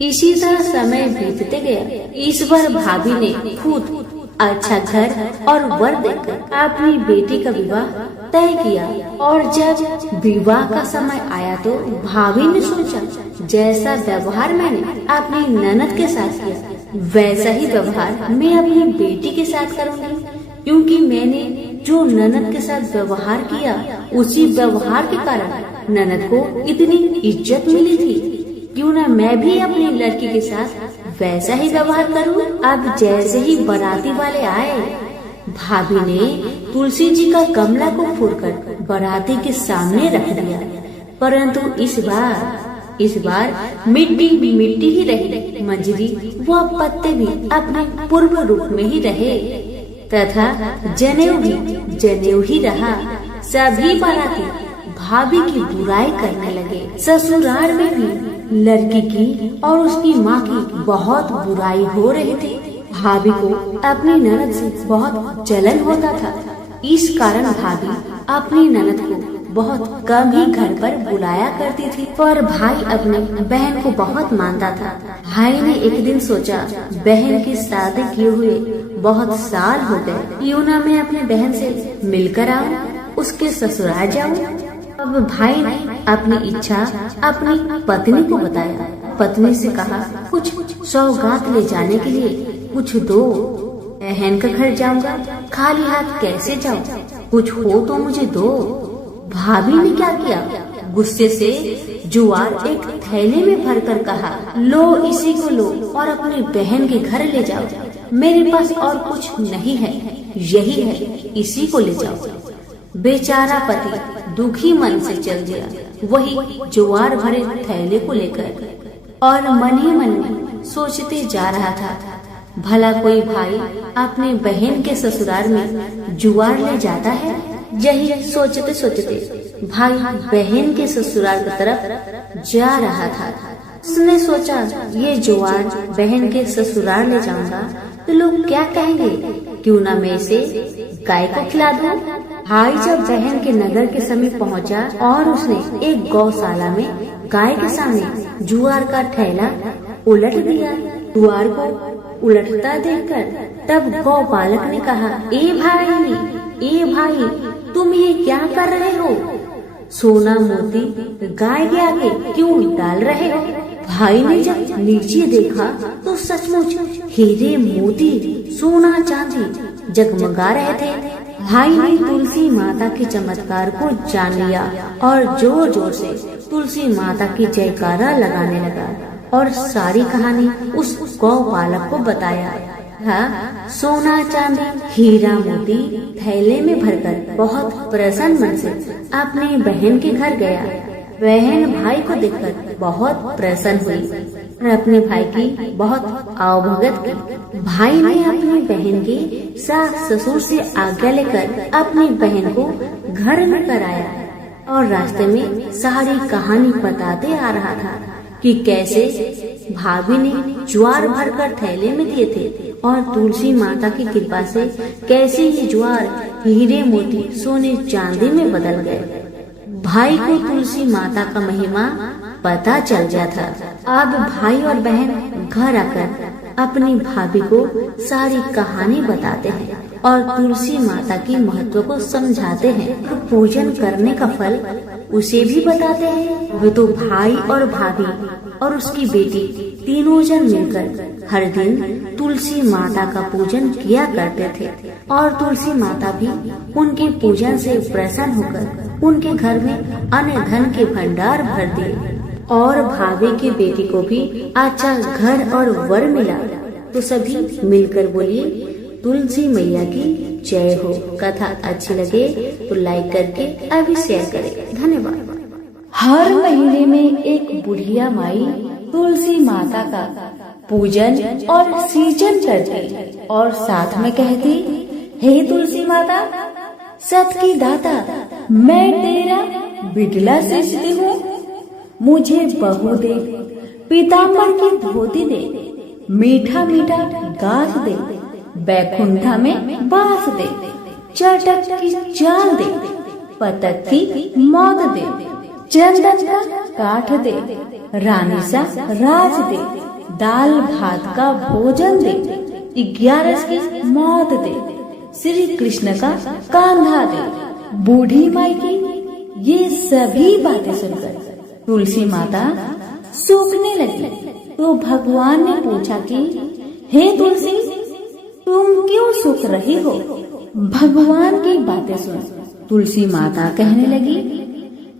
इसी तरह समय बीतते गया। इस बार भाभी ने खुद अच्छा घर और वर देकर अपनी बेटी का विवाह तय किया, और जब विवाह का समय आया तो भाभी ने सोचा जैसा व्यवहार मैंने अपनी ननद के साथ किया वैसा ही व्यवहार मैं अपनी बेटी के साथ करूंगी, क्योंकि मैंने जो ननद के साथ व्यवहार किया उसी व्यवहार के कारण ननद को इतनी इज्जत मिली थी। क्यों न मैं भी अपनी लड़की के साथ वैसा ही व्यवहार करूं। अब जैसे ही बाराती वाले आए, भाभी ने तुलसी जी का गमला को फोड़कर बाराती के सामने रख दिया, परंतु इस बार मिट्टी ही रही। मंजरी व पत्ते भी अपने पूर्व रूप में ही रहे तथा जनेऊ ही रहा। सभी बाराती भाभी की बुराई करने लगे। ससुराल में भी लड़की की और उसकी माँ की बहुत बुराई हो रही थी। भाभी को अपनी ननद से बहुत जलन होता था। इस कारण भाभी अपनी ननद को बहुत कम ही घर पर बुलाया करती थी, पर भाई अपने बहन को बहुत मानता था। भाई ने एक दिन सोचा बहन की शादी किए हुए बहुत साल हो गए, क्यों ना मैं अपने बहन से मिलकर आऊं, उसके ससुराल जाऊं। अब भाई ने अपनी इच्छा अपनी पत्नी को बताया। पत्नी से कहा कुछ सौगात ले जाने के लिए कुछ दो, बहन का घर जाऊंगा, खाली हाथ कैसे जाऊं, कुछ हो तो मुझे दो। भाभी ने क्या किया, गुस्से से जुआर एक थैले में भरकर कहा, लो इसी को लो और अपनी बहन के घर ले जाओ, मेरे पास और कुछ नहीं है, यही है, इसी को ले जाओ। बेचारा पति दुखी मन से चल गया, वही जुआर भरे थैले को लेकर, और मन ही मन में सोचते जा रहा था, भला कोई भाई अपने बहन के ससुराल में जुआर ले जाता है। यही सोचते सोचते भाई बहन के ससुराल की तरफ जा रहा था। उसने सोचा ये जुआर बहन के ससुराल ले जाऊंगा तो लोग क्या कहेंगे, क्यों ना मैं इसे गाय को खिला दूं। भाई जब बहन के नगर के समीप पहुंचा और उसने एक गौशाला में गाय के सामने जुआर का थैला उलट दिया। जुआर को उलटता देखकर तब गौ बालक ने कहा, ए भाई तुम ये क्या कर रहे हो, सोना मोती गाय के आगे क्यों डाल रहे हो। भाई ने जब नीचे देखा तो सचमुच हीरे मोती सोना चांदी जगमगा रहे थे। भाई ने तुलसी माता के चमत्कार को जान लिया और जोर जोर से तुलसी माता की जयकारा लगाने लगा और सारी कहानी उस गौ बालक को बताया। सोना चांदी हीरा मोती थैले में भरकर बहुत प्रसन्न मन से अपने बहन के घर गया। बहन भाई को देखकर बहुत प्रसन्न हुई और अपने भाई की बहुत आवभगत की। भाई ने अपनी बहन के सास ससुर से आज्ञा लेकर अपनी बहन को घर में कराया और रास्ते में सारी कहानी बताते आ रहा था कि कैसे भाभी ने ज्वार भरकर थैले में दिए थे और तुलसी माता की कृपा से कैसे ये ज्वार हीरे मोती सोने चांदी में बदल गए। भाई को तुलसी माता का महिमा पता चल गया था। अब भाई और बहन घर आकर अपनी भाभी को सारी कहानी बताते हैं और तुलसी माता की महत्व को समझाते हैं। तो पूजन करने का फल उसे भी बताते हैं। वे तो भाई और भाभी और उसकी बेटी तीनों जन मिलकर हर दिन तुलसी माता का पूजन किया करते थे और तुलसी माता भी उनके पूजन से प्रसन्न होकर उनके घर में अन्न धन के भंडार भर दिए और भाभी की बेटी को भी अच्छा घर और वर मिला। तो सभी मिलकर बोलिए तुलसी मैया की जय हो। कथा अच्छी लगे तो लाइक करके अभी शेयर करें। धन्यवाद। हर महीने में एक बुढ़िया माई तुलसी माता का पूजन और सींचन करती और साथ में कहती, हे तुलसी माता सत की दाता, मैं तेरा बिडला सींचती हूँ, मुझे बहू दे, पीताम्बर की धोती दे, मीठा मीठा गाछ दे, बैकुंठा में बास दे, चटक की चाल दे, बतख की मौत दे, चंदन का काठ दे, रानी सा राज दे, दाल भात का भोजन दे, 11 की मौत दे, श्री कृष्ण का कांधा दे, बूढ़ी माई की। ये सभी बातें सुनकर तुलसी माता सूखने लगी। तो भगवान ने पूछा कि हे तुलसी, तुम क्यों सूख रही हो? भगवान की बातें सुन तुलसी माता कहने लगी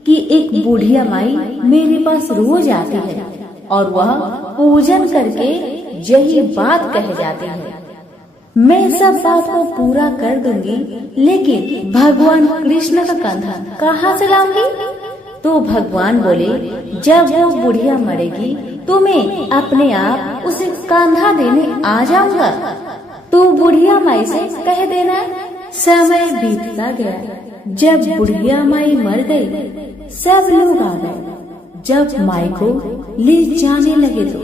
कि एक बुढ़िया माई मेरे पास रोज आती है और वह पूजन करके यही बात कह जाती है। मैं सब बात को पूरा कर दूंगी, लेकिन भगवान कृष्ण का कंधा कहाँ से लाऊंगी? तो भगवान बोले, जब वो बुढ़िया मरेगी तो मैं अपने आप उसे कंधा देने आ जाऊंगा। तो बुढ़िया माई से कह देना। समय बीतता गया। जब बुढ़िया माई मर गई, सब लोग आ गए। जब माई को ले जाने लगे तो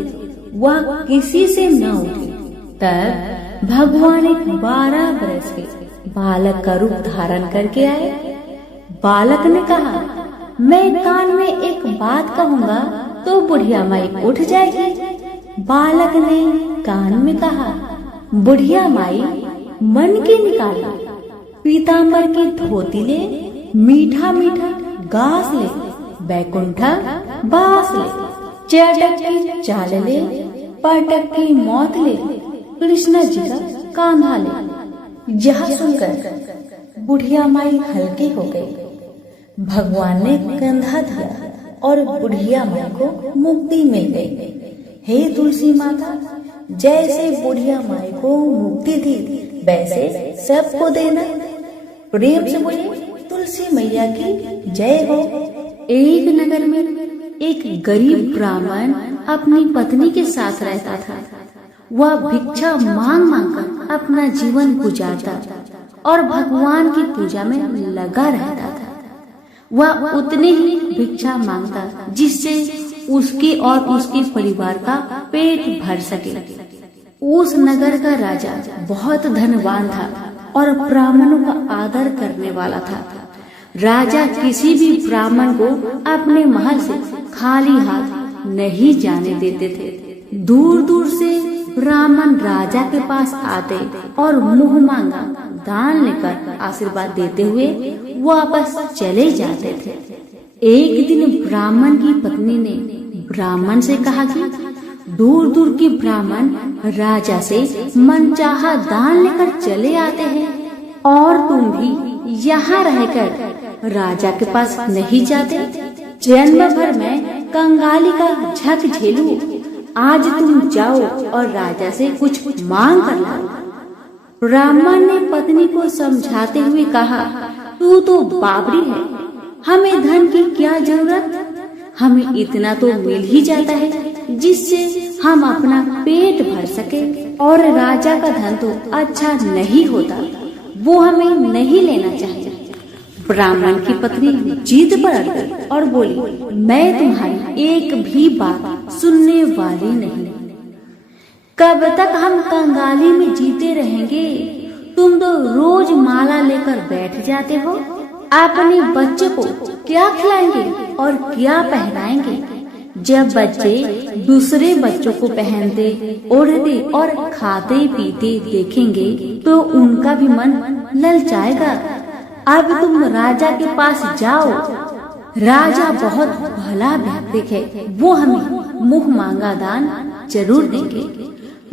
वह किसी से न उठी। तब भगवान एक 12 वर्ष के बालक का रूप धारण करके आए। बालक ने कहा, मैं कान में एक बात कहूँगा तो बुढ़िया माई उठ जाएगी। बालक ने कान में कहा, बुढ़िया माई मन की निकाली, पीताम्बर की धोती ले, मीठा मीठा घास ले, बैकुंठा बास ले, चटक की चाल ले, पटक की मौत ले, कृष्ण जी का कांधा ले। यह सुनकर बुढ़िया माई हल्की हो गई। भगवान ने कंधा दिया और बुढ़िया माई को मुक्ति मिल गई। हे तुलसी माता, जैसे बुढ़िया माई को मुक्ति दी वैसे सबको देना। प्रेम से बोलिए तुलसी मैया की जय हो। एक नगर में एक गरीब ब्राह्मण अपनी पत्नी के साथ रहता था। वह भिक्षा मांग मांग कर अपना जीवन गुजारता और भगवान की पूजा में लगा रहता था। वह उतनी ही भिक्षा मांगता जिससे उसके और उसके परिवार का पेट भर सके। उस नगर का राजा बहुत धनवान था और ब्राह्मणों का आदर करने वाला था। राजा किसी भी ब्राह्मण को अपने महल से खाली हाथ नहीं जाने देते थे। दूर दूर से ब्राह्मण राजा के पास आते और मुंह मांगा दान लेकर आशीर्वाद देते हुए वापस चले जाते थे। एक दिन ब्राह्मण की पत्नी ने ब्राह्मण से कहा कि दूर दूर के ब्राह्मण राजा से मनचाहा दान लेकर चले आते हैं और तुम भी यहाँ रहकर राजा के पास नहीं जाते। जन्म भर में कंगाली का झक झेलूं, आज तुम जाओ और राजा से कुछ मांग कर लाओ। ब्राह्मण ने पत्नी को समझाते हुए कहा, तू तो बावरी है, हमें धन की क्या जरूरत? हमें इतना तो मिल ही जाता है जिससे हम अपना पेट भर सके, और राजा का धन तो अच्छा नहीं होता, वो हमें नहीं लेना चाहिए। ब्राह्मण की पत्नी जिद पर अड़ गई और बोली, मैं तुम्हारी एक भी बात सुनने वाली नहीं। कब तक हम कंगाली में जीते रहेंगे? तुम तो रोज माला लेकर बैठ जाते हो। अपने बच्चे को क्या खिलाएंगे और क्या पहनाएंगे? जब बच्चे दूसरे बच्चों को पहनते, ओढ़ते और खाते पीते देखेंगे तो उनका भी मन ललचाएगा। अब तुम राजा के पास जाओ, राजा बहुत भला व्यक्ति है, वो हमें मुंह मांगा दान जरूर देंगे।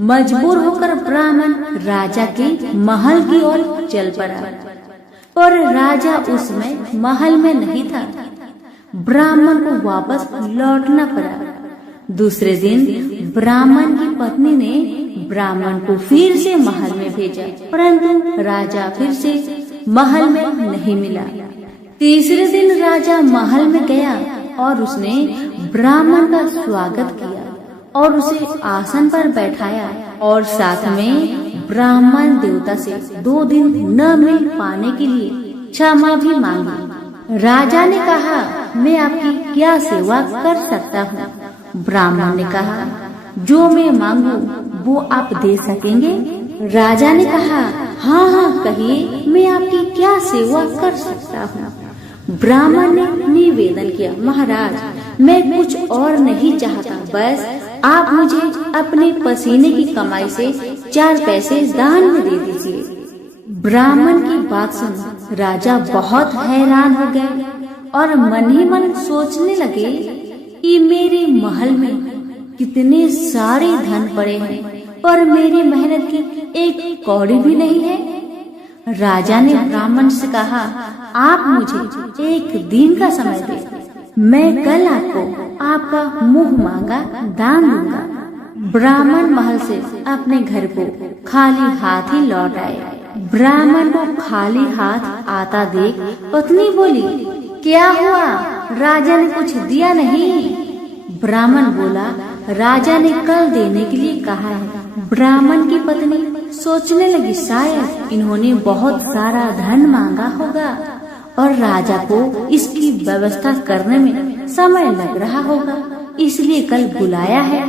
मजबूर होकर ब्राह्मण राजा के महल की ओर चल पड़ा, और राजा उसमें महल में नहीं था। ब्राह्मण को वापस लौटना पड़ा। दूसरे दिन ब्राह्मण की पत्नी ने ब्राह्मण को फिर से महल में भेजा, परंतु राजा फिर से महल में नहीं मिला। तीसरे दिन राजा महल में गया और उसने ब्राह्मण का स्वागत किया और उसे आसन पर बैठाया, और साथ में ब्राह्मण देवता से 2 दिन न मिल पाने के लिए क्षमा भी मांगी। राजा ने कहा, मैं आपकी क्या सेवा कर सकता हूँ? ब्राह्मण ने कहा, जो मैं मांगू वो आप दे सकेंगे? राजा ने कहा, हाँ हाँ कहिए, मैं आपकी क्या सेवा कर सकता हूँ? ब्राह्मण ने निवेदन किया, महाराज मैं कुछ और नहीं चाहता, बस आप मुझे अपने पसीने की कमाई से 4 पैसे दान में दे दीजिए। ब्राह्मण की बात सुन राजा बहुत हैरान हो गए और मन ही मन सोचने लगे कि मेरे महल में कितने सारे धन पड़े हैं पर मेरी मेहनत की एक कौड़ी भी नहीं है। राजा ने ब्राह्मण से कहा, आप मुझे 1 दिन का समय दें, मैं कल आपको आपका मुंह मांगा दान दूंगा। ब्राह्मण महल से अपने घर को खाली हाथ ही लौट आए। ब्राह्मण को खाली हाथ आता देख पत्नी बोली, क्या हुआ, राजा ने कुछ दिया नहीं? ब्राह्मण बोला, राजा ने कल देने के लिए कहा है। ब्राह्मण की पत्नी सोचने लगी, शायद इन्होंने बहुत सारा धन मांगा होगा और राजा को इसकी व्यवस्था करने में समय लग रहा होगा, इसलिए कल बुलाया है।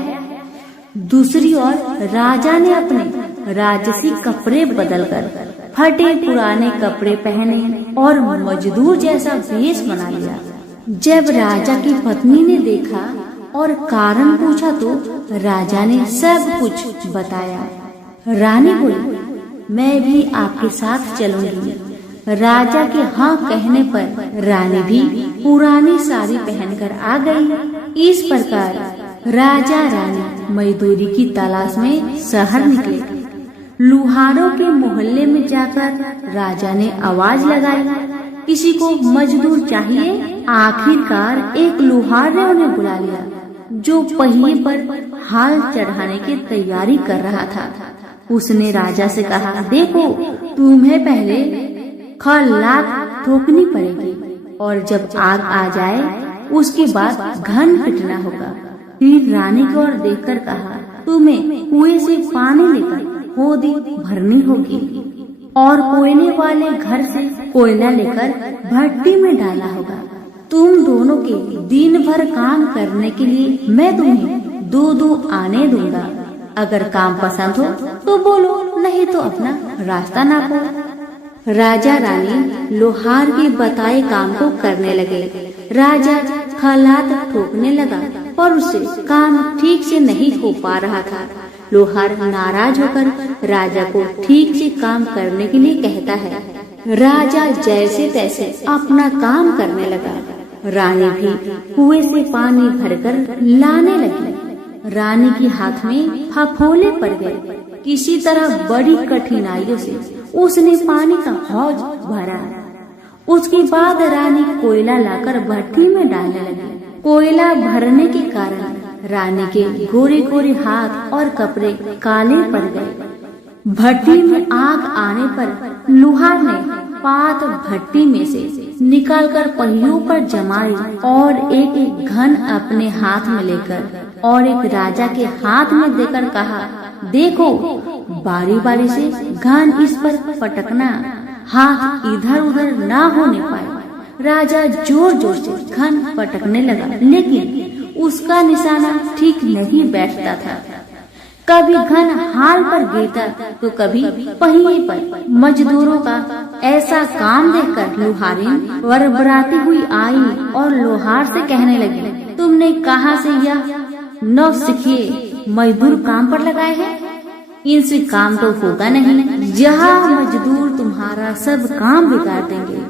दूसरी ओर राजा ने अपने राजसी कपड़े बदलकर फटे पुराने कपड़े पहने और मजदूर जैसा वेश बना लिया। जब राजा की पत्नी ने देखा और कारण पूछा तो राजा ने सब कुछ बताया। रानी बोली, मैं भी आपके साथ चलूंगी। राजा के हाँ कहने पर रानी भी पुरानी साड़ी पहनकर आ गई। इस प्रकार राजा रानी मजदूरी की तलाश में शहर निकले। लुहारों के मोहल्ले में जाकर राजा ने आवाज लगाई, किसी को मजदूर चाहिए। आखिरकार एक लुहार ने उन्हें बुला लिया जो पहिए पर हाल चढ़ाने की तैयारी कर रहा था। उसने राजा से कहा, देखो तुम्हें पहले खलाक ठोकनी पड़ेगी और जब आग आ जाए उसके बाद घन पिटना होगा। फिर रानी की ओर देखकर कहा, तुम्हें कुएं से पानी लेकर होदी भरनी होगी और कोयले वाले घर से कोयला लेकर भट्टी में डालना होगा। तुम दोनों के दिन भर काम करने के लिए मैं तुम्हें 2-2 आने दूंगा। अगर काम पसंद हो तो बोलो, नहीं तो अपना रास्ता नापो। राजा रानी लोहार के बताए काम को करने लगे। राजा खलात ठोकने लगा पर उससे काम ठीक से नहीं हो पा रहा था। लोहार नाराज होकर राजा को ठीक से काम करने के लिए कहता है। राजा जैसे तैसे अपना काम करने लगा। रानी भी कुएं से पानी भरकर लाने लगी। रानी के हाथ में फफोले पड़ गए। किसी तरह बड़ी कठिनाइयों से उसने पानी का हौज भरा। उसके बाद रानी कोयला लाकर भट्टी में डालने लगी। कोयला भरने के कारण रानी के गोरे गोरे हाथ और कपड़े काले पड़ गए। भट्टी में आग आने पर लुहार ने पात भट्टी में से निकालकर पहियों पर जमाई और एक घन अपने हाथ में लेकर और एक राजा के हाथ में देकर कहा, देखो बारी बारी से घन इस पर पटकना, हाथ इधर उधर ना होने पाए। राजा जोर जोर से घन पटकने लगा, लेकिन उसका निशाना ठीक नहीं बैठता था। कभी घन हाल पर गिरता तो कभी पहिए पर। मजदूरों का ऐसा काम देखकर लुहारिन बरबराती हुई आई और लोहार से कहने लगी, तुमने कहाँ से यह नौसिखिए मजदूर काम पर लगाए हैं? इनसे काम तो होगा नहीं। जहाँ मजदूर तुम्हारा सब काम बिगाड़ देंगे।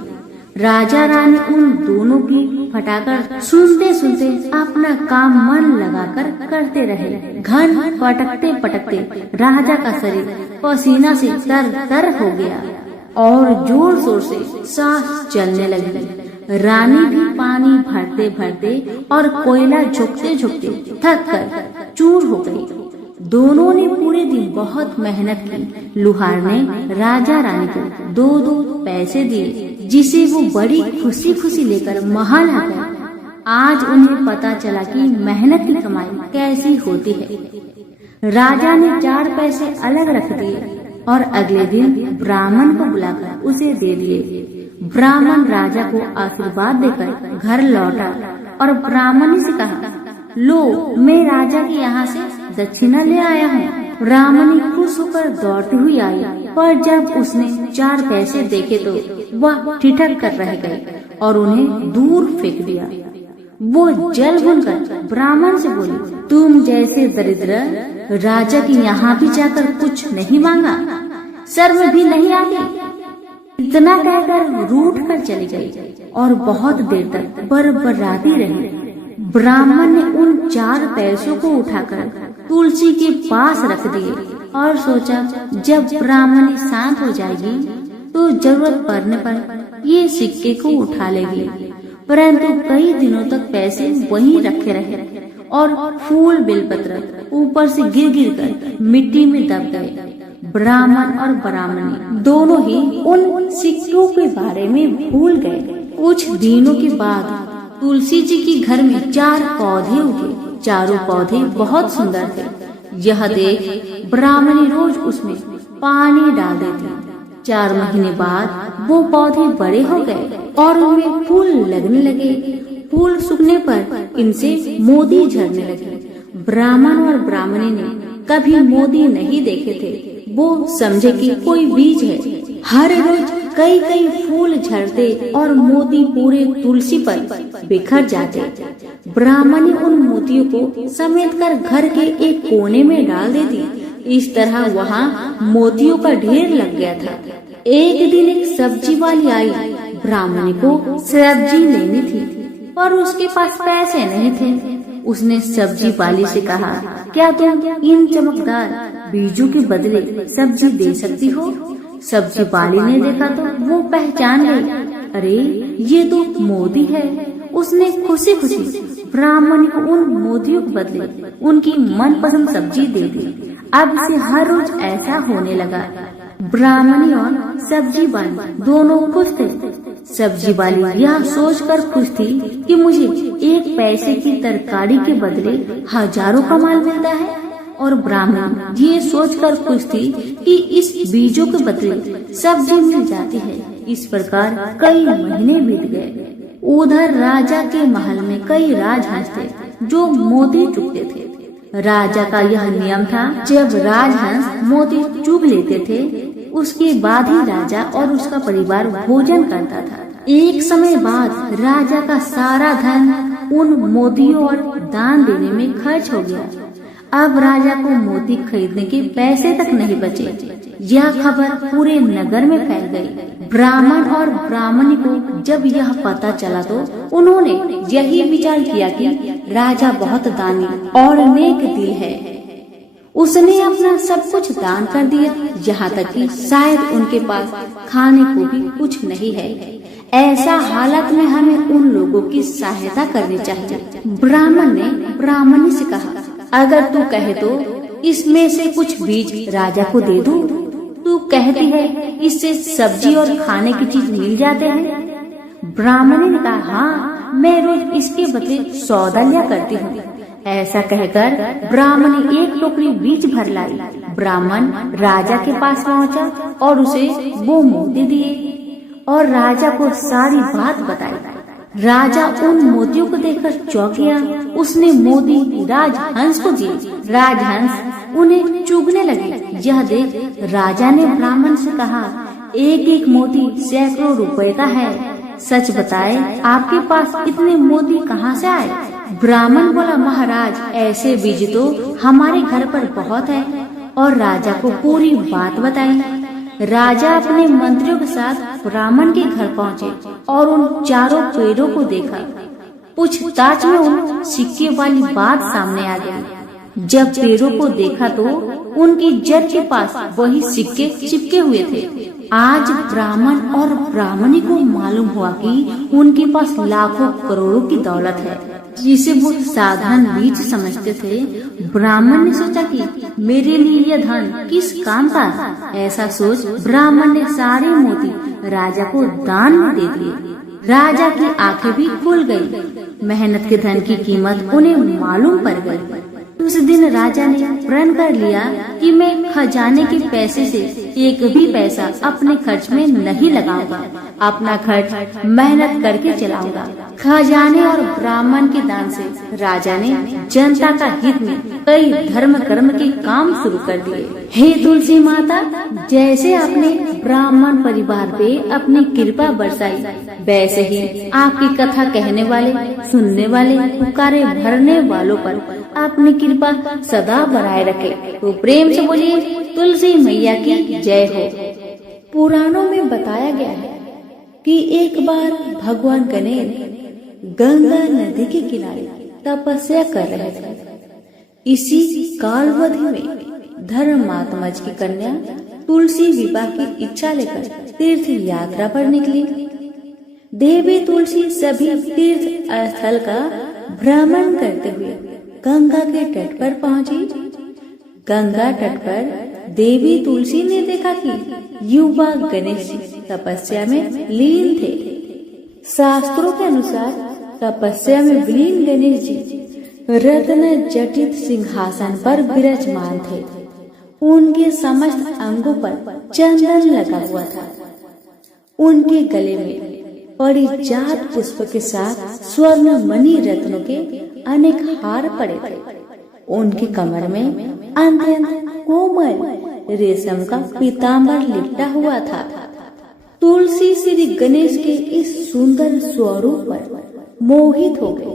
राजा रानी उन दोनों की फटाकर सुनते सुनते अपना काम मन लगाकर करते रहे। घन पटकते पटकते राजा का शरीर पसीना से तर तर हो गया और जोर जोर से सांस चलने लगी। रानी भी पानी भरते भरते और कोयला झुकते झुकते थक कर चूर हो गई। दोनों ने पूरे दिन बहुत मेहनत की। लुहार ने राजा रानी को 2-2 पैसे दिए, जिसे वो बड़ी खुशी खुशी लेकर महल आ गए। आज उन्हें पता चला कि मेहनत की कमाई कैसी होती है। राजा ने 4 पैसे अलग रख दिए और अगले दिन ब्राह्मण को बुलाकर उसे दे दिए। ब्राह्मण राजा को आशीर्वाद देकर घर लौटा और ब्राह्मण से कहा, लो मैं राजा के यहाँ से दक्षिणा ले आया हूँ। ब्राह्मणी खुश होकर दौड़ती हुई आई पर जब उसने 4 पैसे देखे तो वह ठिठक कर रह गई और उन्हें दूर फेंक दिया। वो जल भूनकर ब्राह्मण से बोली, तुम जैसे दरिद्र राजा के यहाँ भी जाकर कुछ नहीं मांगा, शर्म भी नहीं आती। इतना कहकर रूठ कर चली गई और बहुत देर तक बरबराती रही। ब्राह्मण ने उन 4 पैसों को उठाकर तुलसी के पास रख दिए और सोचा जब ब्राह्मणी शांत हो जाएगी तो जरूरत पड़ने पर ये सिक्के को उठा लेगी। परंतु कई दिनों तक पैसे वहीं रखे रहे और फूल बेलपत्र ऊपर से गिर गिर कर मिट्टी में दब गए। ब्राह्मण और ब्राह्मणी दोनों ही उन सिक्कों के बारे में भूल गए। कुछ दिनों के बाद तुलसी जी के घर में 4 पौधे उगे। चारों पौधे बहुत सुंदर थे। यह देख ब्राह्मणी रोज उसमें पानी डाल देती। 4 महीने बाद वो पौधे बड़े हो गए और उनमें फूल लगने लगे। फूल सूखने पर इनसे मोती झड़ने लगे। ब्राह्मण और ब्राह्मणी ने कभी मोती नहीं देखे थे। वो समझे कि कोई बीज है। हर रोज कई कई फूल झड़ते और मोती पूरे तुलसी पर बिखर जाते। ब्राह्मणी उन मोतियों को समेट कर घर के एक कोने में डाल देती। इस तरह वहाँ मोतियों का ढेर लग गया था। एक दिन एक सब्जी वाली आई। ब्राह्मणी को सब्जी लेनी थी पर उसके पास पैसे नहीं थे। उसने सब्जी वाली से कहा, क्या तुम इन चमकदार बीजों के बदले सब्जी दे सकती हो? सब्जी वाली ने देखा तो वो पहचान गई, अरे ये तो मोती है। उसने खुशी खुशी ब्राह्मणी को उन मोतियों के बदले उनकी मनपसंद सब्जी दे दी। अब से हर रोज ऐसा होने लगा। ब्राह्मणी और सब्जी वाली दोनों खुश थे। सब्जी वाली यह सोचकर खुश थी कि मुझे 1 पैसे की तरकारी के बदले हजारों का माल मिलता है, और ब्राह्मण ये सोचकर खुश थी कि इस बीजों के बदले सब्जी मिल जाती है। इस प्रकार कई महीने बीत गए। उधर राजा के महल में कई राजहंस थे जो मोती चुगते थे। राजा का यह नियम था, जब राजहंस मोती चुग लेते थे उसके बाद ही राजा और उसका परिवार भोजन करता था। एक समय बाद राजा का सारा धन उन मोतियों और दान देने में खर्च हो गया। अब राजा को मोती खरीदने के पैसे तक नहीं बचे। यह खबर पूरे नगर में फैल गई। ब्राह्मण और ब्राह्मणी को जब यह पता चला तो उन्होंने यही विचार किया कि राजा बहुत दानी और नेक दिल है। उसने अपना सब कुछ दान कर दिया, यहाँ तक कि शायद उनके पास खाने को भी कुछ नहीं है। ऐसा हालत में हमें उन लोगों की सहायता करनी चाहिए। ब्राह्मण ने ब्राह्मणी से कहा, अगर तू कहे तो इसमें से कुछ बीज राजा को दे दूं। तू कहती है इससे सब्जी और खाने की चीज मिल जाते हैं। ब्राह्मणी ने कहा, हाँ, मैं रोज इसके बदले सौदा लिया करती हूँ। ऐसा कहकर ब्राह्मणी 1 टोकरी बीज भर लाई। ब्राह्मण राजा के पास पहुँचा और उसे वो मोती दिए और राजा को सारी बात बताई। राजा उन मोतियों को देखकर चौंक गया। उसने मोती राजहंस को दिए। राजहंस उन्हें चुगने लगे। यह देख राजा ने ब्राह्मण से कहा, एक एक मोती सैकड़ों रुपए का है। सच बताए आपके पास इतने मोती कहाँ से आए? ब्राह्मण बोला, महाराज, ऐसे बीज तो हमारे घर पर बहुत है। और राजा को पूरी बात बताई। राजा अपने मंत्रियों के साथ ब्राह्मण के घर पहुँचे और उन चारों पेड़ों को देखा। पूछताछ में उन सिक्के वाली बात सामने आ गई। जब पेड़ों को देखा तो उनकी जड़ के पास वही सिक्के चिपके हुए थे। आज ब्राह्मण और ब्राह्मणी को मालूम हुआ कि उनके पास लाखों करोड़ों की दौलत है, जिसे वो साधारण बीज समझते थे। ब्राह्मण ने सोचा कि मेरे लिए यह धन किस काम का? ऐसा सोच ब्राह्मण ने सारे मोती राजा को दान में दे दिए। राजा की आंखें भी खुल गई। मेहनत के धन की कीमत उन्हें मालूम पड़ गई। उस दिन राजा ने प्रण कर लिया कि मैं खजाने के पैसे से एक भी पैसा अपने खर्च में नहीं लगाऊंगा। अपना खर्च मेहनत करके चलाऊंगा। खजाने और ब्राह्मण के दान से राजा ने जनता का हित में कई धर्म कर्म के काम शुरू कर दिए। हे तुलसी माता, जैसे आपने ब्राह्मण परिवार पे अपनी कृपा बरसाई, वैसे ही आपकी कथा कहने वाले, सुनने वाले, पुकारे भरने वालों पर अपनी कृपा सदा बनाए रखे। तो प्रेम से बोलिए तुलसी मैया की जय हो। पुराणों में बताया गया है कि एक बार भगवान गणेश गंगा नदी के किनारे तपस्या कर रहे थे। इसी कालवधि में धर्मात्मज की कन्या तुलसी विवाह की इच्छा लेकर तीर्थ यात्रा पर निकली। देवी तुलसी सभी तीर्थ स्थल का भ्रमण करते हुए गंगा के तट पर पहुंची। गंगा तट पर देवी तुलसी ने देखा कि युवा गणेश जी तपस्या में लीन थे। शास्त्रों के अनुसार तपस्या में विलीन गणेश जी रत्न जटित सिंहासन पर विराजमान थे। उनके समस्त अंगों पर चंदन लगा हुआ था। उनके गले में परिजात पुष्प के साथ स्वर्ण मणि रत्नों के अनेक हार पड़े थे। उनकी कमर में अत्यंत कोमल रेशम का पीताम्बर लिपटा हुआ था। तुलसी श्री गणेश के इस सुंदर स्वरूप पर मोहित हो गई।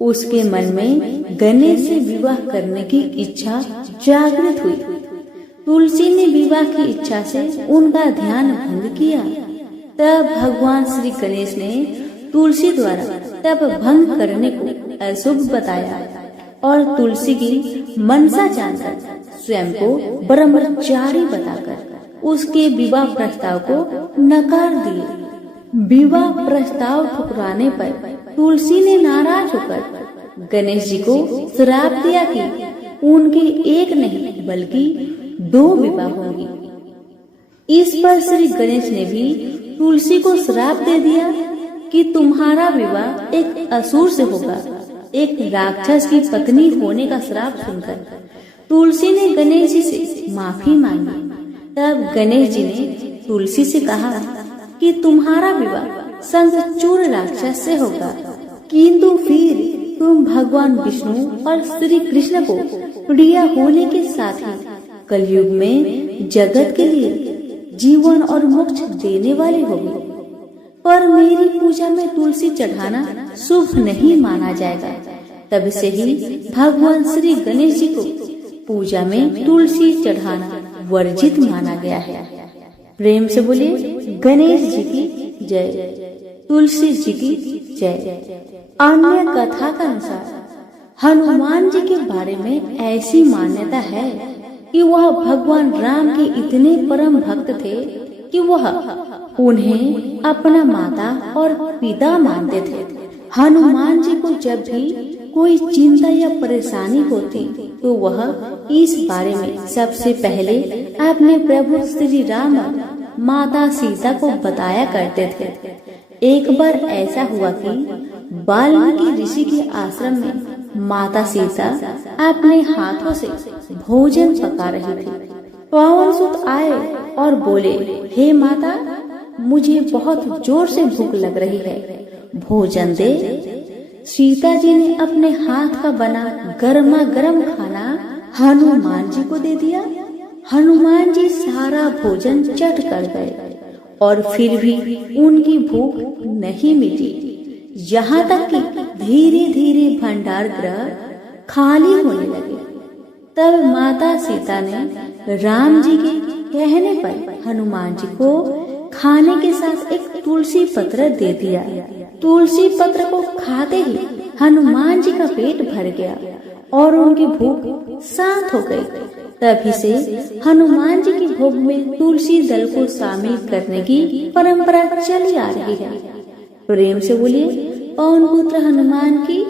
उसके मन में गणेश से विवाह करने की इच्छा जागृत हुई। तुलसी ने विवाह की इच्छा से उनका ध्यान भंग किया। तब भगवान श्री गणेश ने तुलसी द्वारा तप भंग करने को अशुभ बताया और तुलसी की मनसा जानकर स्वयं को ब्रह्मचारी बताकर उसके विवाह प्रस्ताव को नकार दिए। विवाह प्रस्ताव ठुकराने पर तुलसी ने नाराज होकर गणेश जी को श्राप दिया कि उनके एक नहीं बल्कि 2 विवाह होंगी। इस पर श्री गणेश ने भी तुलसी को श्राप दे दिया कि तुम्हारा विवाह एक असुर से होगा। एक राक्षस की पत्नी होने का श्राप सुनकर तुलसी ने गणेश जी से माफी मांगी। तब गणेश जी ने तुलसी से कहा कि तुम्हारा विवाह शंखचूड़ राक्षस से होगा, किंतु फिर तुम भगवान विष्णु और श्री कृष्ण को प्रिय होने के साथ ही कलयुग में जगत के लिए जीवन और मोक्ष देने वाली होगी। पर मेरी पूजा में तुलसी चढ़ाना शुभ नहीं माना जाएगा। तब से ही भगवान श्री गणेश जी को पूजा में तुलसी चढ़ाना वर्जित माना गया है। प्रेम से बोलिए गणेश जी की जय, तुलसी जी की जय। अन्य कथा का अनुसार हनुमान जी के बारे में ऐसी मान्यता है कि वह भगवान राम के इतने परम भक्त थे कि वह उन्हें अपना माता और पिता मानते थे। हनुमान जी को जब भी कोई चिंता या परेशानी होती तो वह इस बारे में सबसे पहले अपने प्रभु श्री राम माता सीता को बताया करते थे। एक बार ऐसा हुआ कि वाल्मीकि ऋषि के आश्रम में माता सीता अपने हाथों से भोजन पका रही थी। पवन सुत आए और बोले, हे माता, मुझे बहुत जोर से भूख लग रही है, भोजन दे। सीता जी ने अपने हाथ का बना गर्मा गर्म खाना हनुमान जी को दे दिया। हनुमान जी सारा भोजन चट कर गए और फिर भी उनकी भूख नहीं मिटी। यहाँ तक कि धीरे धीरे भंडार गृह खाली होने लगे। तब माता सीता ने राम जी के कहने पर हनुमान जी को खाने के साथ एक तुलसी पत्र दे दिया। तुलसी पत्र को खाते ही हनुमान जी का पेट भर गया और उनकी भूख शांत हो गई। तभी से हनुमान जी की भोग में तुलसी दल को शामिल करने की परंपरा चली आ रही है। प्रेम से बोलिए पवन पुत्र हनुमान की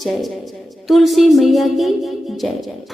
जय, तुलसी मैया की जय।